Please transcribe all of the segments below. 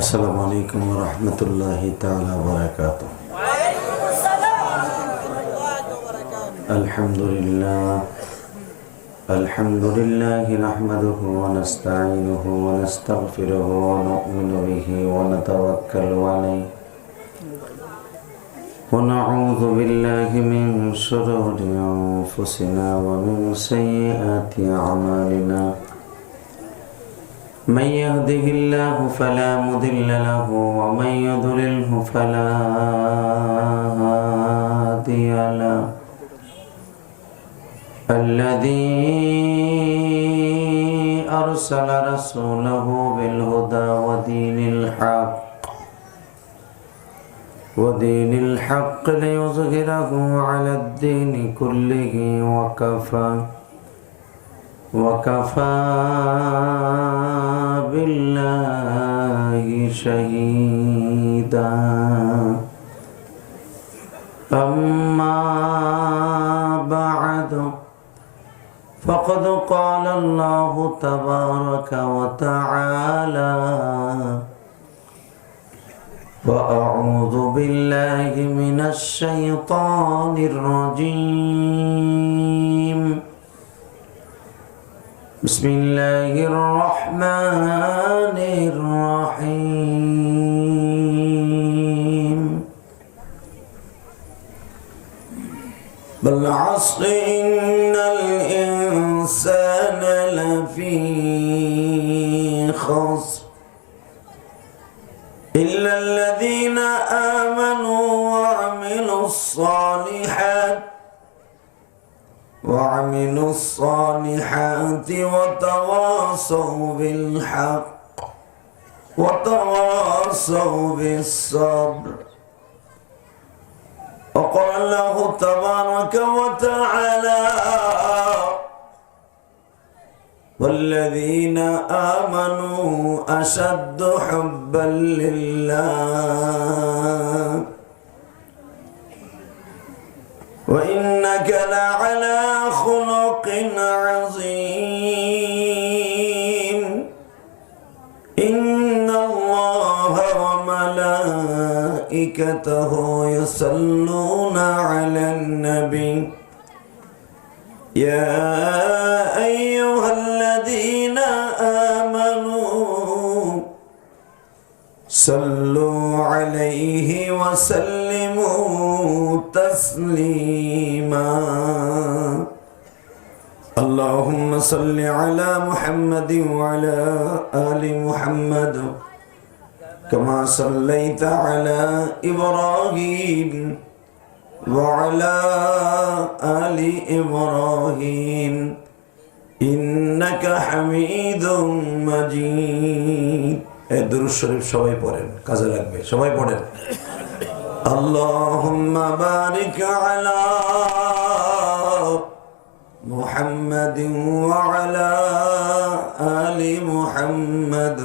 আসসালামু আলাইকুম ওয়া রাহমাতুল্লাহি তাআলা ওয়া বারাকাতুহু। আলহামদুলিল্লাহি নাহমাদুহু ওয়া নাস্তাঈনুহু ওয়া নাস্তাগফিরুহু ওয়া নু'মিনু বিহি ওয়া নাতাওয়াক্কালু আলাইহি ওয়া নাউযু বিল্লাহি মিন শুরুরি আনফুসিনা ওয়া মিন সাইয়্যাতি আ'মালিনা। من يهده الله فلا مضل له ومن يضلله فلا هادي له. الذي أرسل رسوله بالهدى ودين الحق ليظهره على الدين كله وكفى بالله شهيدا. أما بعد فقد قال الله تبارك وتعالى: وأعوذ بالله من الشيطان الرجيم. بسم الله الرحمن الرحيم. بالعصر إن الإنسان لفي خسر إلا الذين آمنوا وعملوا الصالحات وتواصوا بالحق وتواصوا بالصبر. وقال الله تبارك وتعالى: والذين آمنوا أشد حبا لله وإنك لعلى خلق عظيم. إن الله وملائكته يصلون على النبي يا أيها الذين آمنوا صلوا عليه وسلموا تسليما. اللهم صل على محمد وعلى آل محمد كما صليت على إبراهيم وعلى آل إبراهيم إنك حميد مجيد. দুরূদ শরীফ সবাই পড়েন, কাজে লাগবে, সবাই পড়েন। اللهم بارك على محمد وعلى آل محمد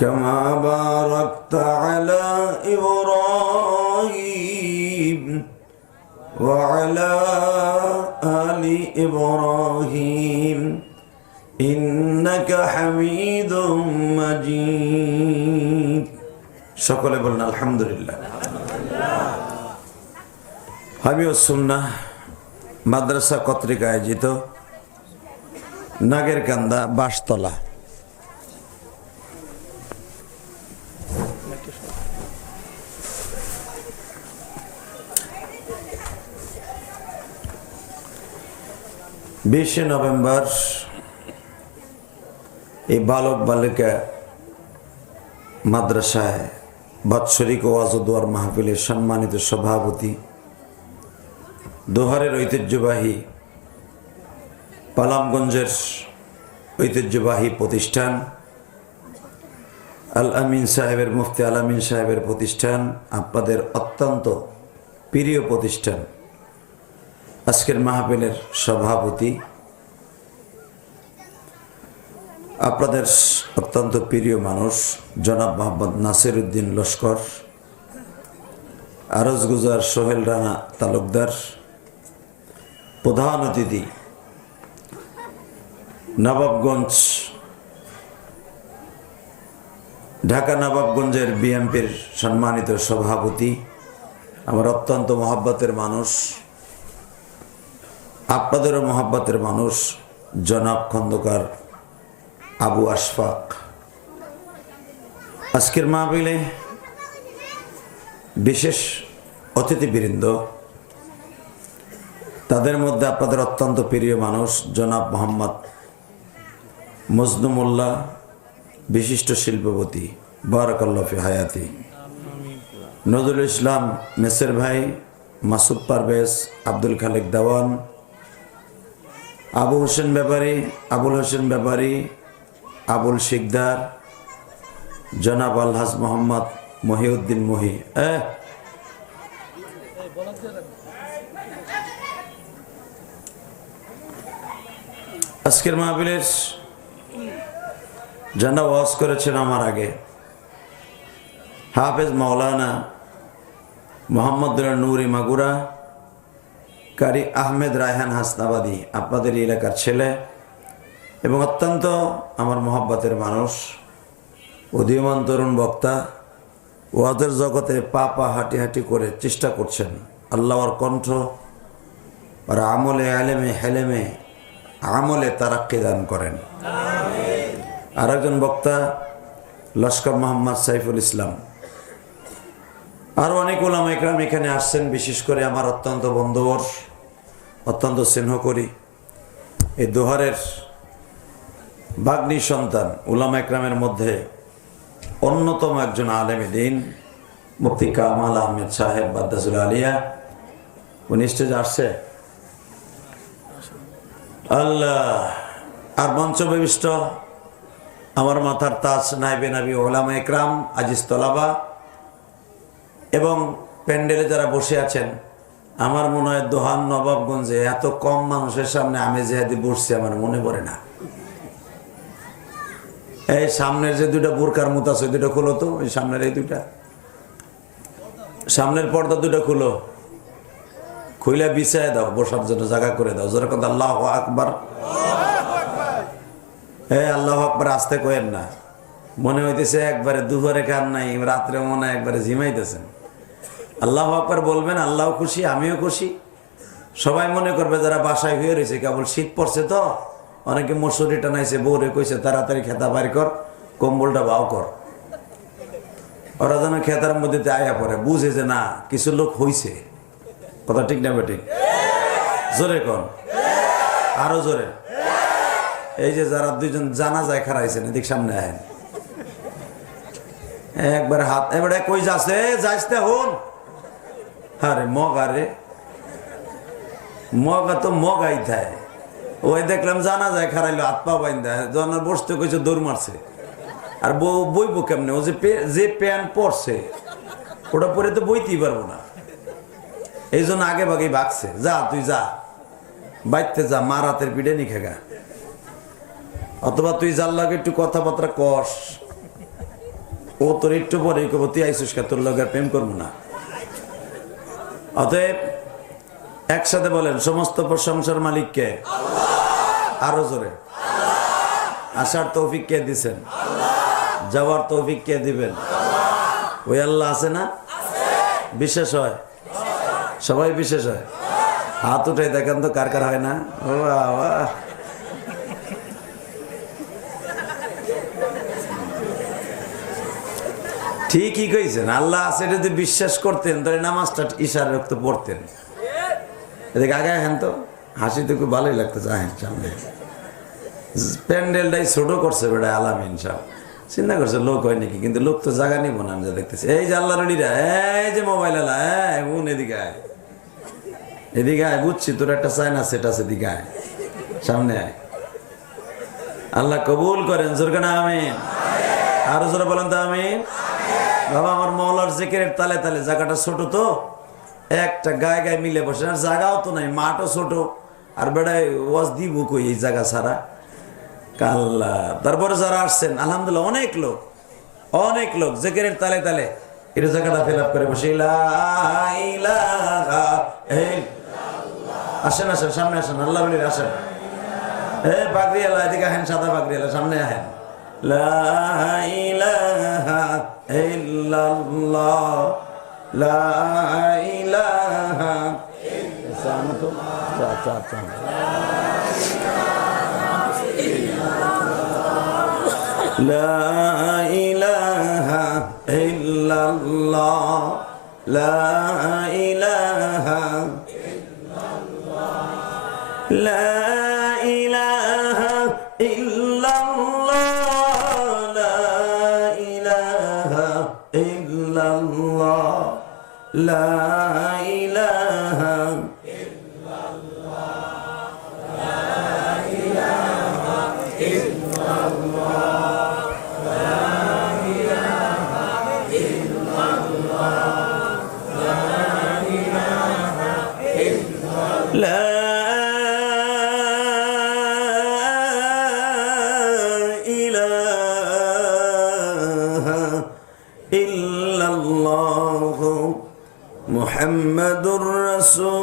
كما باركت على إبراهيم وعلى آل إبراهيم إنك حميد مجيد. সকলে বলেন আলহামদুলিল্লাহ। হামিউস সুন্নাহ মাদ্রাসা কর্তৃক আয়োজিত নাগেরকান্দা বাঁশতলা বিশে নভেম্বর এই বালক বালিকা মাদ্রাসায় বাৎসরিক ওয়াজ ও দোয়ার মাহফিলের সম্মানিত সভাপতি, দোহারের ঐতিহ্যবাহী পালামগঞ্জের ঐতিহ্যবাহী প্রতিষ্ঠান আল আমিন সাহেবের, মুফতি আল আমিন সাহেবের প্রতিষ্ঠান, আপনাদের অত্যন্ত প্রিয় প্রতিষ্ঠান, আজকের মাহফিলের সভাপতি, আপনাদের অত্যন্ত প্রিয় মানুষ জনাব মোহাম্মদ নাসির উদ্দিন লস্কর, আরজগুজার সোহেল রানা তালুকদার, প্রধান অতিথি নবাবগঞ্জ ঢাকা নবাবগঞ্জের বিএনপির সম্মানিত সভাপতি, আমার অত্যন্ত মহব্বতের মানুষ, আপনাদেরও মহব্বতের মানুষ, জনাব খন্দকার আবু আশফাক। আজকের মাহফিলে বিশেষ অতিথিবৃন্দ, তাদের মধ্যে আপনাদের অত্যন্ত প্রিয় মানুষ জনাব মোহাম্মদ মজনু মোল্লা, বিশিষ্ট শিল্পপতি, বারাকাল্লাহু ফি হায়াতি, নজরুল ইসলাম মেসের ভাই, মাসুদ পারভেজ, আব্দুল খালেক দেওয়ান, আবুল হোসেন ব্যাপারী, আবুল শিকদার, জনাব আলহাজ মোহাম্মদ মহিউদ্দিন মহি। আজকের মাহফিলের যারা ওয়াজ করেছেন আমার আগে, হাফেজ মাওলানা মোহাম্মদ নুরি মাগুরা, কারি আহমেদ রায়হান হাসনাবাদী, আপনাদের এলাকার ছেলে এবং অত্যন্ত আমার মহব্বতের মানুষ, উদীয়মান তরুণ বক্তা, ওয়াজের জগতে পা হাঁটি হাঁটি করে চেষ্টা করছেন আল্লাহর কণ্ঠ আর আমলে আলেমে হেলেমে আমলে তারাক্কি দান করেন। আর একজন বক্তা লস্কর মোহাম্মদ সাইফুল ইসলাম, আরও অনেক উলামা ইকরাম এখানে আসছেন। বিশেষ করে আমার অত্যন্ত বন্ধুবর, অত্যন্ত স্নেহ করি এই দোহারের বাগ্নী সন্তান, উলামা ইকরামের মধ্যে অন্যতম একজন আলেমে দিন মুফতি কামাল আহমেদ সাহেব বাদ্দাসুল আলিয়া, উনি স্টেজে আসছে। আল্লাহ। আর মঞ্চবিষ্ট আমার মাথার তাজ নাইবে নাবি ওলামা ইকরাম, আজিজ তলাবা এবং প্যান্ডেলে যারা বসে আছেন, আমার মনে হয় দোহান নবাবগঞ্জে এত কম মানুষের সামনে আমি যেহেতু বসছি আমার মনে পড়ে না। এই সামনের যে দুইটা বোরকার মতো আছে দুইটা খুলো তো, এই সামনের এই দুইটা, সামনের পর্দা দুইটা খুলো, খুইলা বিছায় দাও, বসার জন্য জায়গা করে দাও। যেরকম আল্লাহু আকবার, আল্লাহু আকবার আসতে কয়েন না, মনে হইতেছে একবারে দুপুরে কান নাই, রাত্রে মনে হয় একবারে ঝিমাইতেছেন। আল্লাহু আকবার বলবেন, আল্লাহ খুশি, আমিও খুশি। সবাই মনে করবে যারা বাসায় হয়ে রয়েছে, কেবল শীত পড়ছে তো অনেকে মশুরি টানাইছে, বউরে কইছে তাড়াতাড়ি খেতা বাইর কর, কম্বলটা বাও কর। ওরা যেন খেতার মধ্যে আয়া পড়ে, বুঝে যে না কিছু লোক হইছে। কথা ঠিক না বেঠিক? জোরে কন, আরো জোরে। এই যে যারা দুইজন জানা যায় খারাইছেন, এদিক সামনে আহেন, একবার হাত এবারে কই যাচ্ছে যাইতে হন। আরে মগা রে, মগা তো মগাই থাকে। ওই দেখলাম জানা যায় খারাইলো, হাত পা বাইন্দা জনের বসতে কইছে দৌড় মারছে। আর বইবো কেমনে? ও যে প্যান্ট পরছে ওটা পরে তো বইতেই পারবো না, এই জন্য আগে ভাগেই ভাগছে। যা তুই যা, বাইতে যা, মার হাতের পিঠে নি খেগা। অথবা তুই যার লাগে একটু কথাবার্তা কস, ও তোর একটু পরে কব তুই আইসুস কা, তোর লগে প্রেম করবো না। অতএব একসাথে বলেন, সমস্ত প্রশংসার মালিক কে? আরো জোরে। আসার তৌফিক কে দিছেন? যাওয়ার তৌফিক কে দিবেন? ওই আল্লাহ আছে না? বিশেষ হয়, সবাই বিশেষ হয়। হাত উঠে দেখেন তো কার কার হয় না? ও বাবা, ঠিকই কইছেন। আল্লাহ আছে যদি বিশ্বাস করতেন তাহলে নামাজটা ইশার রক্ত পড়তেন। এদিকে আগে হেন তো হাসি তো খুব ভালোই লাগতেছে। আহেন সামনে, প্যান্ডেলটাই ছোট করছে বেটা আলামিন সাহেব, চিন্তা করছে লোক হয় নাকি, কিন্তু লোক তো জায়গা নিব না। আমি যা দেখতেছি এই যে আল্লাহ রলিরা, এই যে মোবাইল আলা, বোন এদিকে আয়, এদিকে আয়, বুঝছি তোর একটা চায়না সেট আছে, এদিকে আয়, সামনে আয়। আল্লাহ কবুল করেন, জোরকানা আমিন। আরো জোরে বলেন তো আমিন। বাবা আমার মৌলার জিকিরের তালে তালে জায়গাটা ছোট তো, একটা গায়ে গায়ে মিলে বসে, আর জায়গাও তো নাই, মাঠও ছোট, আর বেড়ায় ওয়াজ দিব কই এই জায়গা ছাড়া কাল্লা। তারপরে যারা আসছেন আলহামদুলিল্লাহ, অনেক লোক জিকিরের তালে তালে এটা জায়গাটা ফিল আপ করে বসে। আসেন আসেন, সামনে আসেন, আল্লাহ বলির আসেন। পাগড়ি এলা এদিকে আহেন, সাদা পাগড়ি এলা সামনে আহেন। লা ইলাহা ইল্লাল্লাহ লা ইলাহা লা ইলাহা ইল্লাল্লাহ লা ইলাহা লা ইলাহা ইল্লাল্লাহ লা ইলাহা ইল্লাল্লাহ লা ইলাহা মুহাম্মাদুর রাসূলুল্লাহ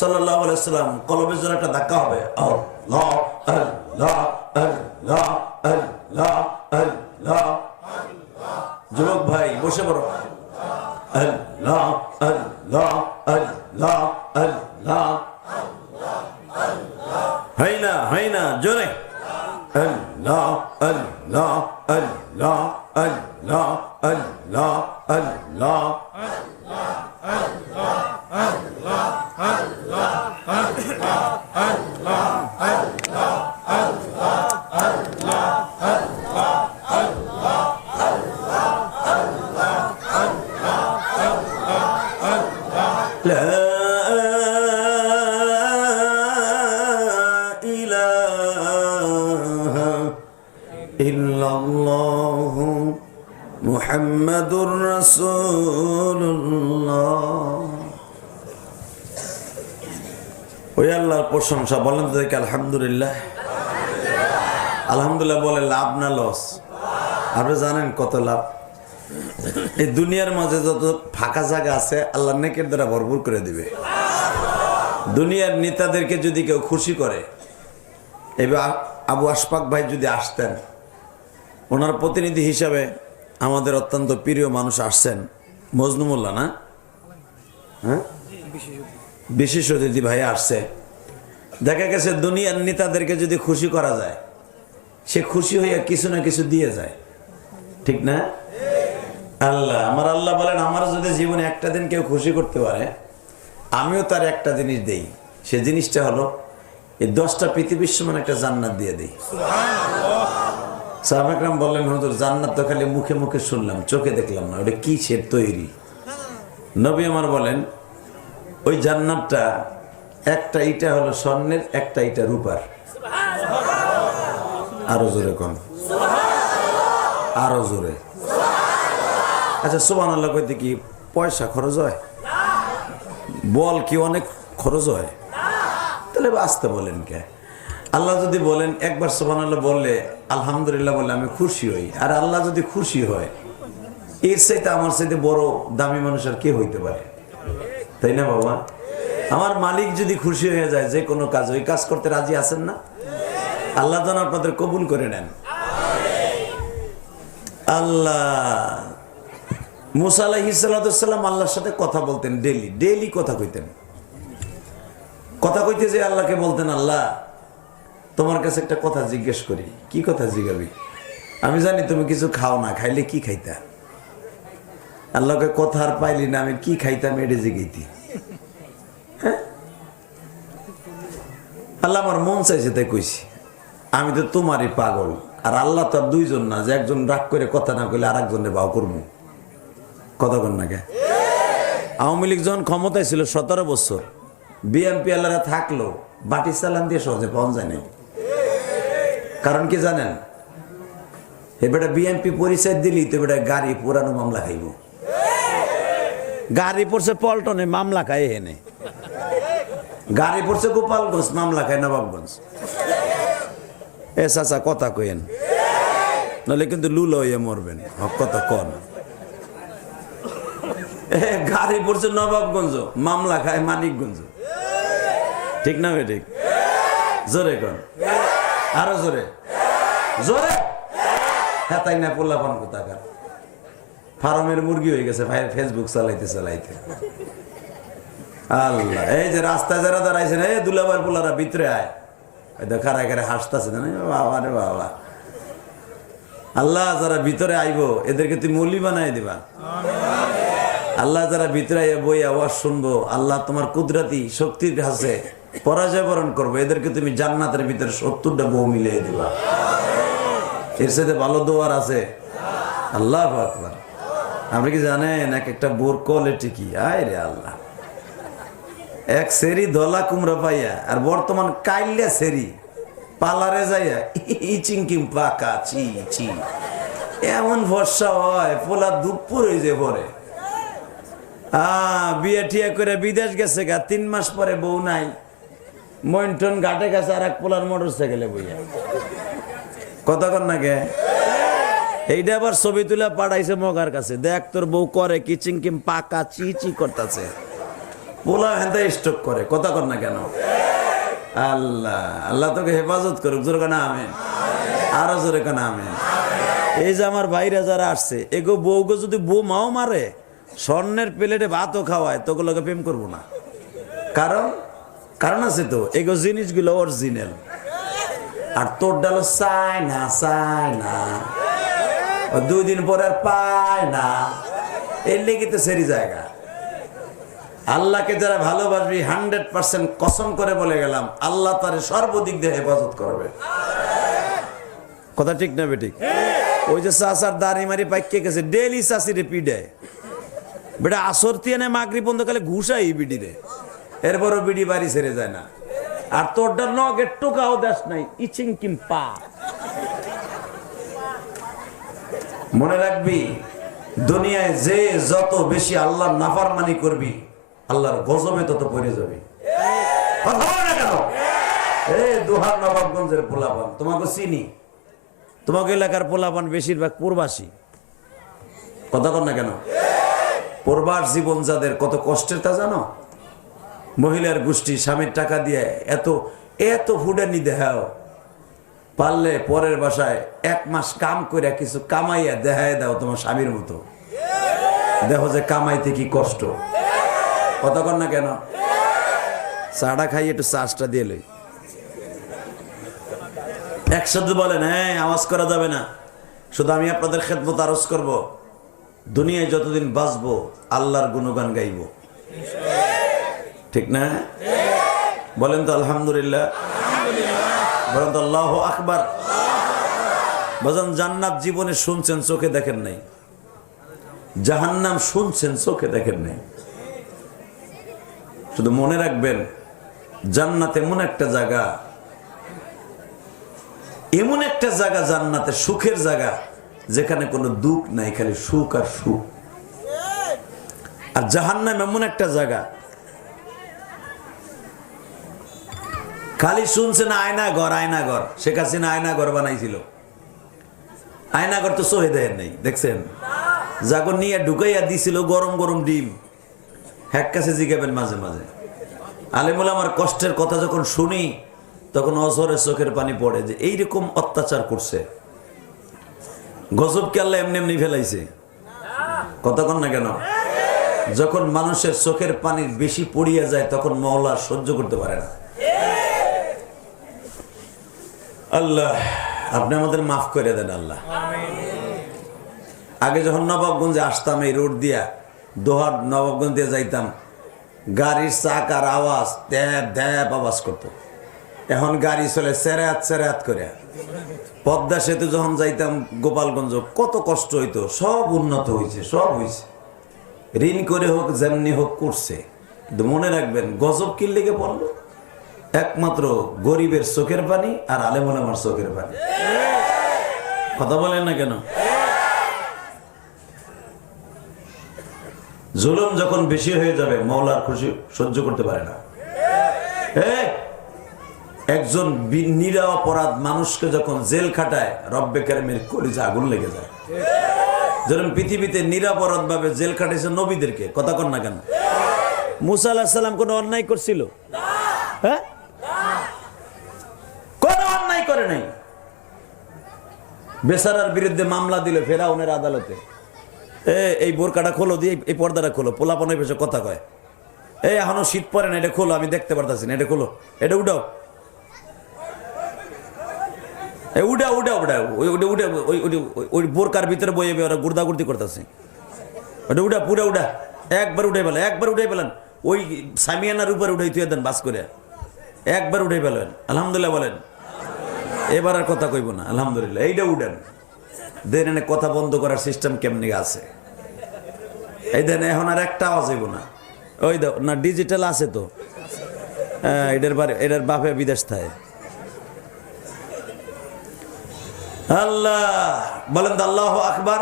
সাল্লাল্লাহু আলাইহি ওয়াসাল্লাম। কলবের জন্য একটা ধাক্কা হবে। আল্লাহ আল্লাহ আল্লাহ আল্লাহ আল্লাহ। যুবক ভাই বসে পড়ো। আল্লাহ আল্লাহ আল্লাহ আল্লাহ। হয় না জোরে। আল্লাহ আল্লাহ আল্লাহ আল্লাহ আল্লাহ আল্লাহ। মুহাম্মাদুর রাসূলুল্লাহ। ওই আল্লাহর প্রশংসা বলেন তো দেখি আলহামদুলিল্লাহ। আলহামদুলিল্লাহ বলে লাভ না লস? আপনি জানেন কত লাভ? এই দুনিয়ার মাঝে যত ফাঁকা জায়গা আছে আল্লাহ নেকের দ্বারা ভরপুর করে দিবে। দুনিয়ার নেতাদেরকে যদি কেউ খুশি করে, এবার আবু আশফাক ভাই যদি আসতেন, ওনার প্রতিনিধি হিসাবে আমাদের অত্যন্ত প্রিয় মানুষ আসছেন, মজনু মোল্লা না, হ্যাঁ, বিশেষ অতিথি ভাই আসছে। দেখা গেছে দুনিয়ার নেতাদেরকে যদি খুশি করা যায়, সে খুশি হইয়া কিছু না কিছু দিয়ে যায়, ঠিক না? আমার আল্লাহ বলেন, আমার যদি জীবনে একটা দিন কেউ খুশি করতে পারে, আমিও তার একটা জিনিস দেই। সে জিনিসটা হলো এই 10টা পৃথিবীর সমান একটা জান্নাত দিয়ে দেই। সাহাবা একরাম বললেন, হুজুর জান্নাত তো খালি মুখে মুখে শুনলাম, চোখে দেখলাম না, ওটা কি সে তৈরি? নবী আমার বলেন, ওই জান্নাতটা একটা ইটা হলো স্বর্ণের, একটা ইটা রূপার। আরো জোরে কোন, আরো জোরে। আচ্ছা সুবহানাল্লাহ কইতে কি পয়সা খরচ হয়? বল কি অনেক খরচ হয়? তাহলে আসতে বলেন কে? আল্লাহ যদি বলেন একবার সুবহানাল্লাহ বললে, আলহামদুলিল্লাহ বললে আমি খুশি হই, আর আল্লাহ যদি খুশি হয়, এর চাইতে আমার চাইতে বড় দামি মানুষ আর কে হইতে পারে? তাই না বাবা? আমার মালিক যদি খুশি হয়ে যায় যে কোনো কাজ, ওই কাজ করতে রাজি আছেন না? আল্লাহ যেন আপনাদের কবুল করে নেন। আল্লাহ মুসা আলাইহিস সালাম আল্লাহর সাথে কথা বলতেন, ডেইলি কথা কইতেন। কথা কইতে যে আল্লাহকে বলতেন, আল্লাহ তোমার কাছে একটা কথা জিজ্ঞেস করি। কি কথা জিজ্ঞাবি? আমি জানি তুমি কিছু খাও না, খাইলে কি খাইতা? আল্লাহকে কথা আর পাইলি না, আমি কি খাইতাম এটা জিজ্ঞাইতি। হ্যাঁ, আল্লাহ আমার মন চাইছে তাই কইছি। আমি তো তোমারই পাগল, আর আল্লাহ তো আর দুইজন না যে একজন রাগ করে কথা না কইলে আর একজনের বাউ করবো। কথা কন না কে? আওয়ামী লীগ যখন ক্ষমতায় ছিল 17 বছর, বিএনপি আল্লাহরা থাকলো বাটি চালান দিয়ে সহজে পাওয়া যায় না। কারণ কি জানেন? এবারে বিএনপি পরিচয় দিলি তো এবারে গাড়ি পুরানো মামলা খাইব। গাড়ি পড়ছে পল্টনে, মামলা খায় হেনে। গাড়ি পড়ছে গোপালগঞ্জ, মামলা খায় নবাবগঞ্জ। এ চাচা কথা কইেন, নাহলে কিন্তু লুলো হইয়া মরবেন। কথা কন। গাড়ি পড়ছে নবাবগঞ্জ, মামলা খায় মানিকগঞ্জ। ঠিক না? ঠিক জোরে কন, আরো জোরে। জোরে হ্যাঁ তাই না পোলাপান কোথাকার ফার্মের মুরগি হয়ে গেছে ভাই ফেসবুক চালাইতে চালাইতে আল্লাহ এই যে রাস্তায় যারা দাঁড়াইছে না এই দুলাবার পোলারা ভিতরে আয় খারায় খারায় হাসতেছে না বাবা রে বাবা আল্লাহ যারা ভিতরে আইবো এদেরকে তুই মৌলি বানাই দিবা আল্লাহ যারা ভিতরে আইয়া বই আওয়াজ শুনবো আল্লাহ তোমার কুদরতি শক্তির কাছে পরাজয় বরণ করবো এদেরকে তুমি জান্নাতের ভিতরে 70টা বউ মিলিয়ে দিবা এর সাথে ভালো দোয়ার আছে আল্লাহ আকবার আপনি কি জানেন এক একটা বোর কোয়ালিটি কি আয় রে আল্লাহ এক সেরি ধলা কুমড়া পাইয়া আর বর্তমান কাইল্লা সেরি পালারে যাইয়া ইচিংকিম পাকা চি চি এমন ভরসা হয় পোলা দুপুর হয়ে যে পরে বিয়ে ঠিয়া করে বিদেশ গেছে গা 3 মাস পরে বউ নাই মইনটন ঘাটে গেছে আর এক পোলার মোটর সাইকেলে বইয়া কথা কর না গে এইটা আবার ছবি তুলে পাঠাইছে মগার কাছে দেখ তোর বউ করে কিচিং কিম পাকা চি চি করতেছে পোলা হেনতে স্টক করে কথা কর না কেন আল্লাহ আল্লাহ তোকে হেফাজত করুক জোরে কেন আমেন আরো জোরে কেন আমেন এই যে আমার ভাইরা যারা আসছে এগো বউকে যদি বউ মাও মারে স্বর্ণের প্লেটে ভাতও খাওয়ায় তোগুলোকে প্রেম করবো না কারণ আছে তো এগো জিনিসগুলো অরিজিনাল আর তোর ডাল চায় না 2 দিন পরে আর পায় না এর লেগে তো সেরি জায়গা আল্লাহকে যারা ভালোবাসবি 100% কসম করে বলে গেলাম আল্লাহ তার সর্বদিক দিয়ে হেফাজত করবে কথা ঠিক না বেঠিক ওই যে চাচার দাড়ি মারি পাইকে গেছে ডেলি চাষিরে পিডায় বেটা আসর তিয়ানে মাগরি বন্ধ কালে ঘুষাই বিডি রে এরপরও বিডি বাড়ি ছেড়ে যায় না আর তোরটা নগের টোকাও দেশ নাই ইচিং কিম পা মনে রাখবি দুনিয়ায় যে যত বেশি আল্লাহর নাফরমানি করবি আল্লাহর গজবে তত পড়ে যাবে কথা বলে না কেন এই দোহার নবাবগঞ্জের পোলাপান তোমাকে চিনি তোমাকে এলাকার পোলাপান বেশিরভাগ প্রবাসী কথা কর না কেন প্রবাস জীবন যাদের কত কষ্টের তা জানো মহিলার গোষ্ঠী স্বামীর টাকা দিয়ে এত এত ফুডানি দেখাও পারলে পরের বাসায় 1 মাস কাম করে কিছু কামাইয়া দেখায় দাও তোমার স্বামীর মতো দেখো যে কামাইতে কি কষ্ট কথা কর না কেন চাটা খাই একটু চাষটা দিয়ে লই একসাথে বলেন হ্যাঁ আওয়াজ করা যাবে না শুধু আমি আপনাদের খেদমত আরজ করব দুনিয়ায় যতদিন বাঁচবো আল্লাহর গুণগান গাইব ঠিক না বলেন তো আলহামদুলিল্লাহ বলেন তো আল্লাহু আকবার বাজান জান্নাত জীবনে শুনছেন চোখে দেখেন নাই জাহান্নাম শুনছেন চোখে দেখেন নাই শুধু মনে রাখবেন জান্নাত এমন একটা জায়গা জান্নাতে সুখের জায়গা যেখানে কোনো দুঃখ নাই খালি সুখ আর সুখ আর জাহান্নাম এমন একটা জায়গা খালি শুনছেন আয়নাঘর শেখ হাসিনা আয়নাঘর বানাইছিল আয়নাঘর তো সহে দেয় নাই দেখছেন জাগর নিয়ে ঢুকাইয়া দিছিল গরম গরম ডিম হ্যাক কাছে জিগাবেন মাঝে মাঝে আলেমুল আমার কষ্টের কথা যখন শুনি তখন অজরে চোখের পানি পড়ে যে এইরকম অত্যাচার করছে গজবকে আল্লাহ এমনি এমনি ফেলাইছে কথা কন না কেন যখন মানুষের চোখের পানি বেশি পড়িয়া যায় তখন মওলা সহ্য করতে পারে না আল্লাহ আপনি আমাদের মাফ করে দেন আল্লাহ আগে যখন নবাবগঞ্জে আসতাম এই রোড দিয়া দোহার নবাবগঞ্জ দিয়ে যাইতাম গাড়ির চাকার আওয়াজ দ্যাপ দ্যাপ আওয়াজ করতো এখন গাড়ি চলে সেরাত করে পদ্মা সেতু যখন যাইতাম গোপালগঞ্জ কত কষ্ট হইতো সব উন্নত হয়েছে সব হয়েছে ঋণ করে হোক যেমনি হোক করছে কিন্তু মনে রাখবেন গজব কি লেগে পড়লো একমাত্র গরিবের চোখের পানি আর আলেমুল আমার চোখের পানি কথা বলেন না কেন জুলুম যখন বেশি হয়ে যাবে মওলার খুশি সহ্য করতে পারে না একজন নিরপরাধ মানুষকে যখন জেল খাটায় রব্বে কারিমের কলিজা আগুন লেগে যায় যেরকম পৃথিবীতে নিরপরাধ ভাবে জেল খাটাইছে নবীদেরকে কথা কন না কেন মুসা আলাইহিস সালাম কোনো অন্যায় করছিল হ্যাঁ কোনো অন্যায় করে নাই বেচারার বিরুদ্ধে মামলা দিল ফেরাউনের আদালতে। এই বোরকাটা খোলো দিয়ে এই পর্দাটা খোলো, পোলাপনের পেছনে কথা কয়, এই এখনো শীত পরে না, এটা খোলো, আমি দেখতে পারতাছি না, এটা খোলো, এটা উঠাও, উঠা উঠা উঠা উঠে উঠে ওই বোরকার ভিতরে বইয়ে ওরা গুর্দাগুর্দি করতেছে, ওটা উঠা পুরা উঠা, একবার উঠে পেলেন, একবার উঠে পেলেন, ওই সামিয়ানার উপরে উঠে তুই দেন বাস করে, একবার উঠে পেলেন। আলহামদুলিল্লাহ বলেন, এবার আর কথা কইব না, আলহামদুলিল্লাহ। এইটা উঠেন দেন, এনে কথা বন্ধ করার সিস্টেম কেমনি আছে এই দেন, এখন আর একটা আওয়াজ হইব না। ওই দাও না, ডিজিটাল আছে তো, এটার বাপে বিদেশ থাকে। আল্লাহ বলেন তো আল্লাহু আকবার,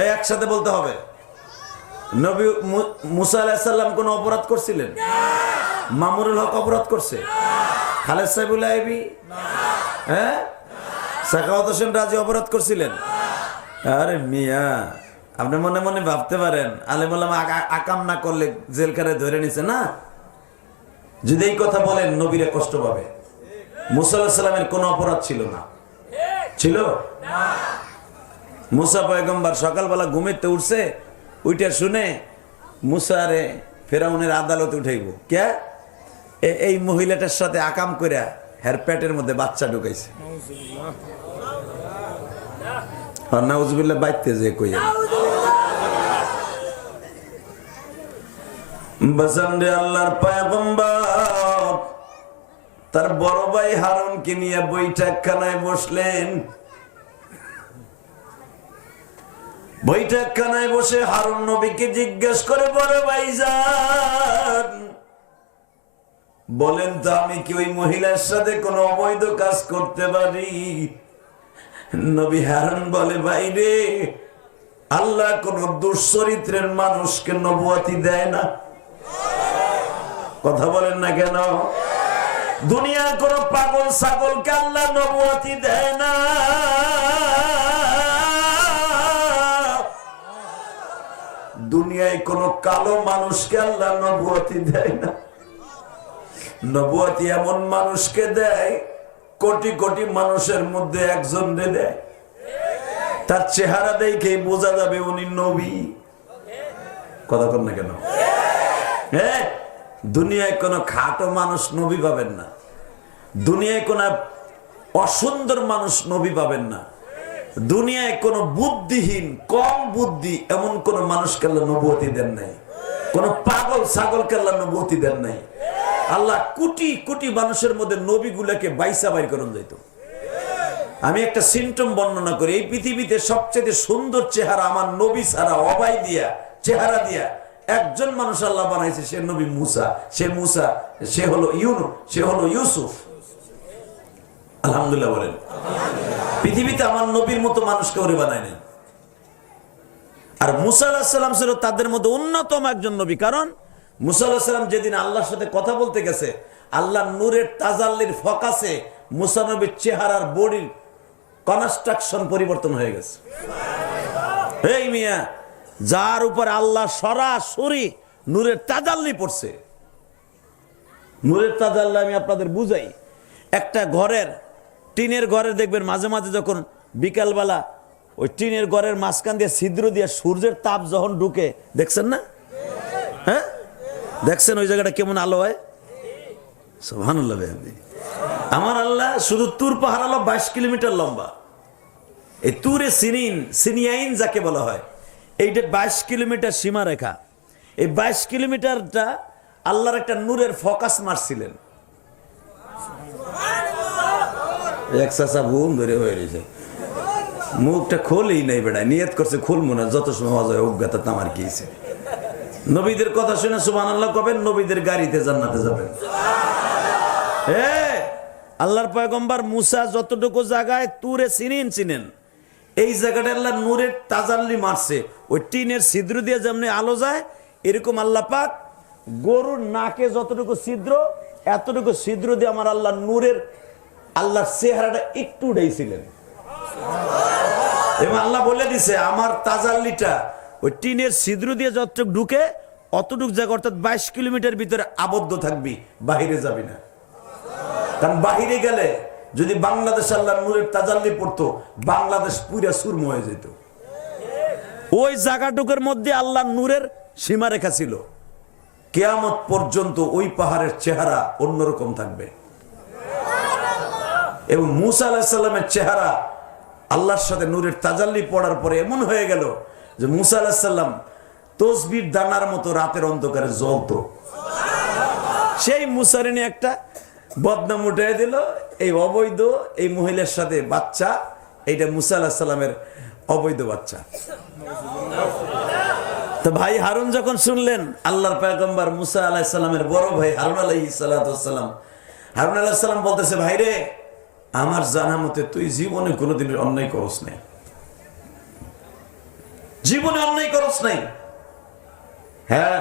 এই একসাথে বলতে হবে। নবী মুসা আলাইহিস সালাম কোন অপরাধ করছিলেন? মামুনুল হক অপরাধ করছে? খালেদ সাহেবুল আইবি, হ্যাঁ, সাখাওয়াত হোসেন রাজি অপরাধ করছিলেন? আরে মিয়া, আপনি মনে মনে ভাবতে পারেন আলেম ওলামা আকাম না করলে জেলখানায় ধরে নিছে না। যদি এই কথা বলেন নবীরে কষ্ট পাবে। মুসা আলাইহিস সালামের কোনো অপরাধ ছিল না, ছিল? মুসা পয়গম্বর সকালবেলা ঘুমেতে উঠছে, উইটা শুনে মুসারে ফেরাউনের আদালতে উঠাইব কে? এই মহিলাটার সাথে আকাম করে হের পেটের মধ্যে বাচ্চা ঢুকাইছে। নাউজুবিল্লাহ বাইতে যে কইয়া বসন্দে আল্লাহর পয়গম্বর তার বড় ভাই হারুনকে নিয়ে বৈঠকখানায় বসলেন। বৈঠকখানায় বসে হারুন নবীকে জিজ্ঞেস করে, বড় ভাইজান বলেন তো আমি কি ওই মহিলার সাথে কোন অবৈধ কাজ করতে পারি? নবী হারুন বলে, ভাই রে, আল্লাহ কোন দুশ্চরিত্রের মানুষকে নবুয়তি দেয় না। কথা বলেন না কেন? দুনিয়ার কোন পাগল ছাগলকে আল্লাহ নবুয়তি দেয় না। দুনিয়ায় কোন কালো মানুষকে আল্লাহ নবুয়তি দেয় না। নবুয়তি এমন মানুষকে দেয়, কোটি কোটি মানুষের মধ্যে একজন দেয়। তার চেহারা দেখে বোঝা যাবে উনি নবী। কথা কর না কেন? হ্যাঁ, দুনিয়ায় কোন খাটো মানুষ নবী পাবেন না, দুনিয়ায় কোন অসুন্দর মানুষ নবী পাবেন না, দুনিয়ায় কোন বুদ্ধিহীন কম বুদ্ধি এমন কোন মানুষকে আল্লাহ নবুয়তি দেন নাই, কোন পাগল ছাগলকে আল্লাহ নবুয়তি দেন নাই। আল্লাহ কোটি কোটি মানুষের মধ্যে নবীগুলাকে বাইসা বাইর করুন যাইত। আমি একটা সিমটম বর্ণনা করি, এই পৃথিবীতে সবচেয়ে সুন্দর চেহারা আমার নবী ছাড়া অবাই দিয়া চেহারা দিয়া একজন মানুষ আল্লাহ বানাইছে, সে নবী মুসা। সে হলো ইউসুফ। আলহামদুলিল্লাহ বলেন। পৃথিবীতে আমার নবীর মতো মানুষকে ওরে বানায় নাই। আর মুসা আলাইহিস সালাম ছিল তাদের মধ্যে অন্যতম একজন নবী। কারণ মুসা আলাইহিস সালাম যেদিন আল্লাহর সাথে কথা বলতে গেছে, আল্লাহ নূরের তাজাল্লির ফোকাসে মুসা নবীর চেহারার বডির কনস্ট্রাকশন পরিবর্তন হয়ে গেছে। এই মিয়া, যার উপর আল্লাহ সরাসরি নূরের তাজাল্লি পড়ছে। নূরের তাজাল্লি আমি আপনাদের বুঝাই। একটা ঘরের টিনের ঘরের দেখবেন মাঝে মাঝে যখন বিকালবেলা ওই টিনের ঘরের মাঝখান দিয়ে ছিদ্র দিয়ে সূর্যের তাপ যখন ঢুকে, দেখছেন না? হ্যাঁ, দেখছেন ওই জায়গাটা কেমন আলো হয়? সুবহানাল্লাহ। আমার আল্লাহ শুধু তুর পাহাড় আলো 22 কিলোমিটার লম্বা। এই তুরে সিনিয়াইন যাকে বলা হয়, এইটা 22 কিলোমিটার সীমা রেখা। এই 22 কিলোমিটারটা আল্লাহর একটা নূরের ফোকাস মারছিলেন। মুখটা খোলেই নাই বেড়া, নিয়ত করছে খুলবো না, যত সময় অজ্ঞাতা আমার কি। নবীদের কথা শুনে সুবহানাল্লাহ কবেন, নবীদের গাড়িতে জান্নাতে যাবেন। আল্লাহর পয়গম্বর মুসা যতটুকু জায়গায় তুরে চিনেন, এই জায়গাটা আল্লাহ নূরের তাজাল্লি মারছে। ওই টিনের ছিদ্র দিয়ে যেমনি আলো যায়, এরকম আল্লাহ পাক গরুর নাকে যতটুকু ছিদ্র, এতটুকু ছিদ্র দিয়ে আমার আল্লাহ নূরের আল্লাহর চেহারাটা একটু উঠাইছিলেন। এবং আল্লাহ বলে দিছে, আমার তাজাল্লিটা ওই টিনের ছিদ্র দিয়ে যতটুকু ঢুকে অতটুকু জায়গা, অর্থাৎ 22 কিলোমিটার ভিতরে আবদ্ধ থাকবি, বাহিরে যাবি না। কারণ বাহিরে গেলে যদি বাংলাদেশ আল্লাহর নূরের তাজাল্লি পড়তো, বাংলাদেশ পুরা সুরম হয়ে যেত। ওই জায়গাটুকুর মধ্যে আল্লাহর নূরের সীমারেখা ছিল। কিয়ামত পর্যন্ত ওই পাহাড়ের চেহারা অন্যরকম থাকবে। এবং মুসা আলাইহিস সালামের চেহারা আল্লাহর সাথে নূরের তাজাল্লি পড়ার পরে এমন হয়ে গেল যে মুসা আলাইহিস সালাম তসবির দানার মতো রাতের অন্ধকারে জ্বলতো। সেই মুসারে নিয়ে একটা বদনাম উঠে দিল, এই অবৈধ এই মহিলার সাথে বাচ্চা, এইটা মুসা আলাইহিস সালামের অবৈধ বাচ্চা। তো ভাই হারুন যখন শুনলেন আল্লাহর পয়গম্বর মুসা আলাইহিস সালামের বড় ভাই হারুন আলাইহিস সালাম, হারুন আলাইহিস সালাম বলতেছে, ভাই রে, আমার জানা মতে তুই জীবনে কোনোদিন অন্যায় করস নাই, জীবনে অন্যায় করস নাই। হ্যাঁ,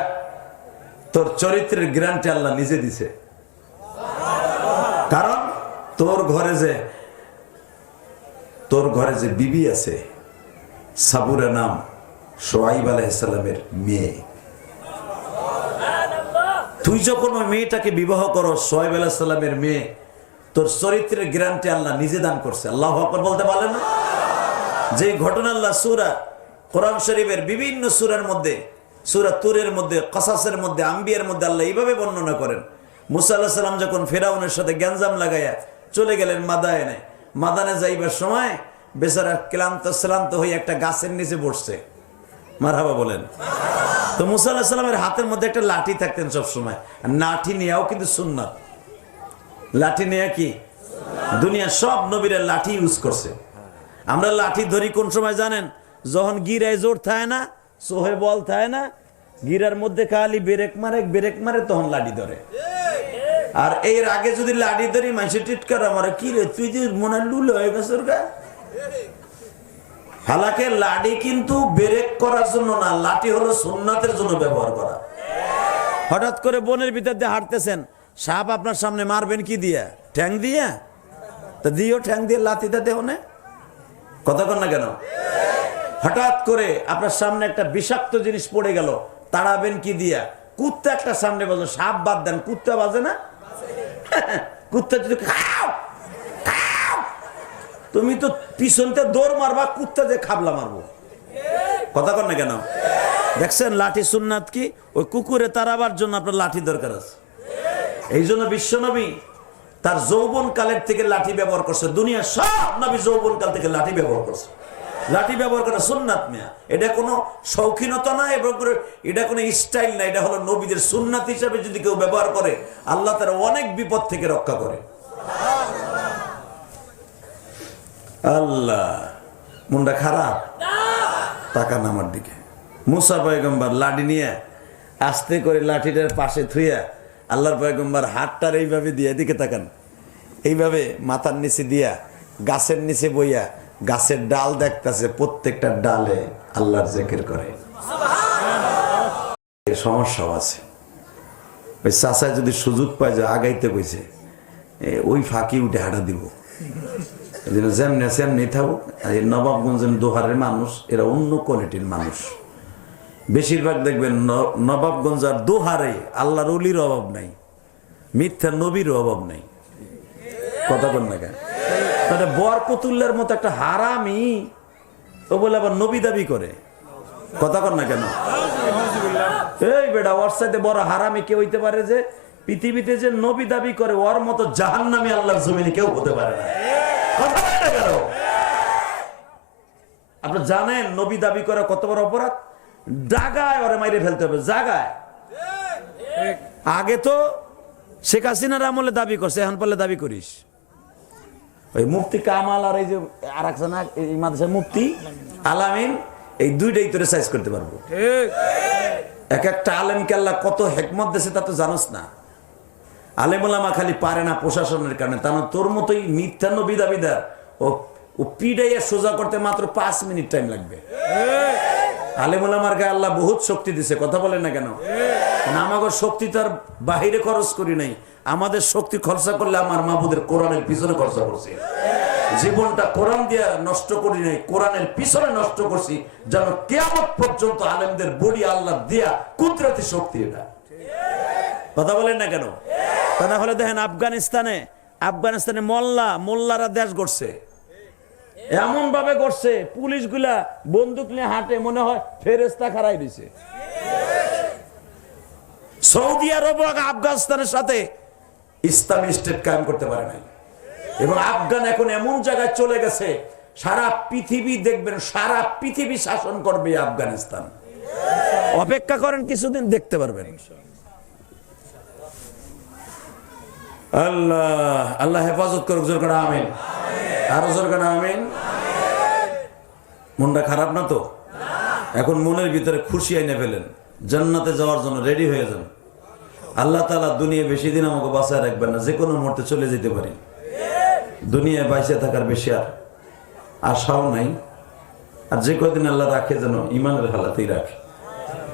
তোর চরিত্রের গ্যারান্টি আল্লাহ নিজে দিছে। কারণ তোর ঘরে যে বিবি আছে, সাবুরা নাম, সোহাইব আলাইহিস সালামের মেয়ে। তুই যখন ওই মেয়েটাকে বিবাহ করো, সোহাইব আলাইহিস সালামের মেয়ে, তোর চরিত্রের গ্যারান্টি আল্লাহ নিজে দান করছে। আল্লাহু আকবার বলতে পারলেন না? যে ঘটনা আল্লাহ সূরা কোরআন শরীফের বিভিন্ন সূরার মধ্যে, সূরা তুরের মধ্যে, কসাসের মধ্যে, আম্বিয়ার মধ্যে আল্লাহ এইভাবে বর্ণনা করেন। মুসা আলাইহিস সালাম যখন ফেরাউনের সাথে গ্যাঞ্জাম লাগাইয়া চলে গেলেন মাদানে যাইবার সময় বেচারা ক্লান্ত হয়ে একটা গাছের নিচে বসছে। মারহাবা বলেন। তো মুসা আলাইহিস সালামের হাতের মধ্যে একটা লাঠি থাকতেন সবসময়, লাঠি নেওয়াও কিন্তু সুন্নাত। লাঠি নেয়া কি? দুনিয়া সব নবীরা লাঠি ইউজ করছে। আমরা লাঠি ধরি কোন সময় জানেন? যখন গিরায় জোর থাকে না, সোহে বল থাকে না, গিরার মধ্যে খালি ব্রেক মারে তখন লাঠি ধরে। আর এর আগে যদি লাঠি ধরি মানুষ টিটকার মারে, কি রে তুই যে মনে লুলো হয়ে গেছে। হালাকে লাঠি কিন্তু ব্রেক করার জন্য না, লাঠি হলো সুন্নাতের জন্য ব্যবহার করা। হঠাৎ করে বনের ভিতর দিয়ে হাঁটতেছেন, সাপ আপনার সামনে মারবেন কি দিয়া? ঠ্যাং দিয়া। তা দিও ঠ্যাং দিয়ে লাথিটা দেও না, কথা কন না কেন? হঠাৎ করে আপনার সামনে একটা বিষাক্ত জিনিস পড়ে গেল, তাড়াবেন কি দিয়া? কুত্তা একটা সামনে বাজে, সাপ বাদ দেন, কুত্তা বাজে না? কুত্তা যদি তুমি তো পিছনতে দৌড় মারবা, কুত্তা যে খাবলা মারবো, কথা কন না কেন? দেখছেন লাঠি সুন্নাত কি? ওই কুকুরে তাড়াবার জন্য আপনার লাঠি দরকার আছে। এই জন্য বিশ্বনবী তার যৌবন কালের থেকে লাঠি ব্যবহার করছে। দুনিয়া সব নবী যৌবন কাল থেকে লাঠি ব্যবহার করছে। লাঠি ব্যবহার করা সুন্নাত মিয়া, এটা কোনো শৌখিনতা না, এবং এটা কোনো স্টাইল না, এটা হলো নবীদের সুন্নাত হিসাবে যদি কেউ ব্যবহার করে আল্লাহ তার অনেক বিপদ থেকে রক্ষা করে। আল্লাহ মুন্ডা খারাপ, তাকান আমার দিকে। মুসা পয়গম্বর লাঠি নিয়ে আস্তে করে লাঠিটার পাশে থুইয়া আল্লাহর পয়গম্বর হাতটার এইভাবে দিয়ে, দিকে তাকান, এইভাবে মাথার নিচে দিয়া গাছের নিচে বইয়া গাছের ডাল দেখতেছে, প্রত্যেকটা ডালে আল্লাহর জিকির করে। সমস্যাও আছে। ওই চাচায় যদি সুযোগ পায় যে আগাইতে কইছে, ওই ফাঁকি উঠে হাঁটা দিব, যেমনি সেমনি থাকুক। নবাবগঞ্জের দোহারের মানুষ এরা অন্য কোয়ালিটির মানুষ। বেশিরভাগ দেখবেন নবাবগঞ্জ আর দোহারে আল্লাহর ওলির অভাব নাই, মিথ্যা নবীর অভাব নাই, কথা বল না কেন? বরকতুল্লার মতো একটা হারামি ও বলে আবার নবী দাবি করে, কথা কর না কেন? এই বেটা, ওর সাথে বড় হারামি কে হইতে পারে যে পৃথিবীতে যে নবী দাবি করে, ওর মতো জাহান্নামী আল্লাহর জমিনে কেউ হতে পারে না, কথা বল না কেন? আপনি জানেন নবী দাবি করা কত বড় অপরাধ? জাগায় ওরে মাইরে ফেলতে হবে, জাগায়। আগে তো শেখ হাসিনার আমলে দাবি করছে, এখন পারলে দাবি করিস। ওই মুফতি কামাল আর এই যে আর একজন এই মাদ্রাসার মুফতি আলামিন, এই দুইটাই তোরে সাইজ করতে পারবো। এক একটা আলেমকে আল্লাহ কত হেকমত দিয়েছে তা তো জানোস না। আলেম ওলামা খালি পারে না প্রশাসনের কারণে, তা না তোর মতোই মিথ্যা নবী দাবিদার ও পিডাইয়া সোজা করতে মাত্র 5 মিনিট টাইম লাগবে। আলেম ওলামার গায়ে আল্লাহ বহুত শক্তি দিছে, কথা বলেন না কেন? আমাদের শক্তি তার বাহিরে খরচ করি নাই, আমাদের শক্তি খরচা করলে আমার মাহবুদের কোরআনের পিছনে খরচা করছি। জীবনটা কোরআন দিয়া নষ্ট করি নাই, কোরআনের পিছনে নষ্ট করছি, যেন কিয়ামত পর্যন্ত আলেমদের বডি আল্লাহ দিয়া কুদরতি শক্তি। এটা কথা বলেন না কেন? তা না হলে দেখেন আফগানিস্তানে আফগানিস্তানে মোল্লারা দেশ গড়ছে, এমন ভাবে গড়ছে পুলিশগুলা বন্দুক নিয়ে হাঁটে, মনে হয় ফেরেশতা খাড়াই দিছে। সৌদি আরব আফগানিস্তানের সাথে ইসলামী স্টেট কায়েম করতে পারে নাই, এবং আফগান এখন এমন জায়গায় চলে গেছে সারা পৃথিবী দেখবেন, সারা পৃথিবী শাসন করবে আফগানিস্তান। অপেক্ষা করেন, কিছুদিন দেখতে পারবেন। আল্লাহ আল্লাহ হেফাজত করুক, জোর করে আমিন, আরো জোর করে আমিন। মনটা খারাপ না তো? এখন মনের ভিতরে খুশি এনে ফেলেন, জান্নাতে যাওয়ার জন্য রেডি হয়ে যান। আল্লাহ তাআলা দুনিয়া বেশি দিন আমাকে বাঁচায় রাখবেন না, যে কোনো মুহূর্তে চলে যেতে পারি। দুনিয়ায় বাইসে থাকার বেশি আর আশাও নাই। আর যে কদিন আল্লাহ রাখে যেন ইমানের হালাতেই রাখে,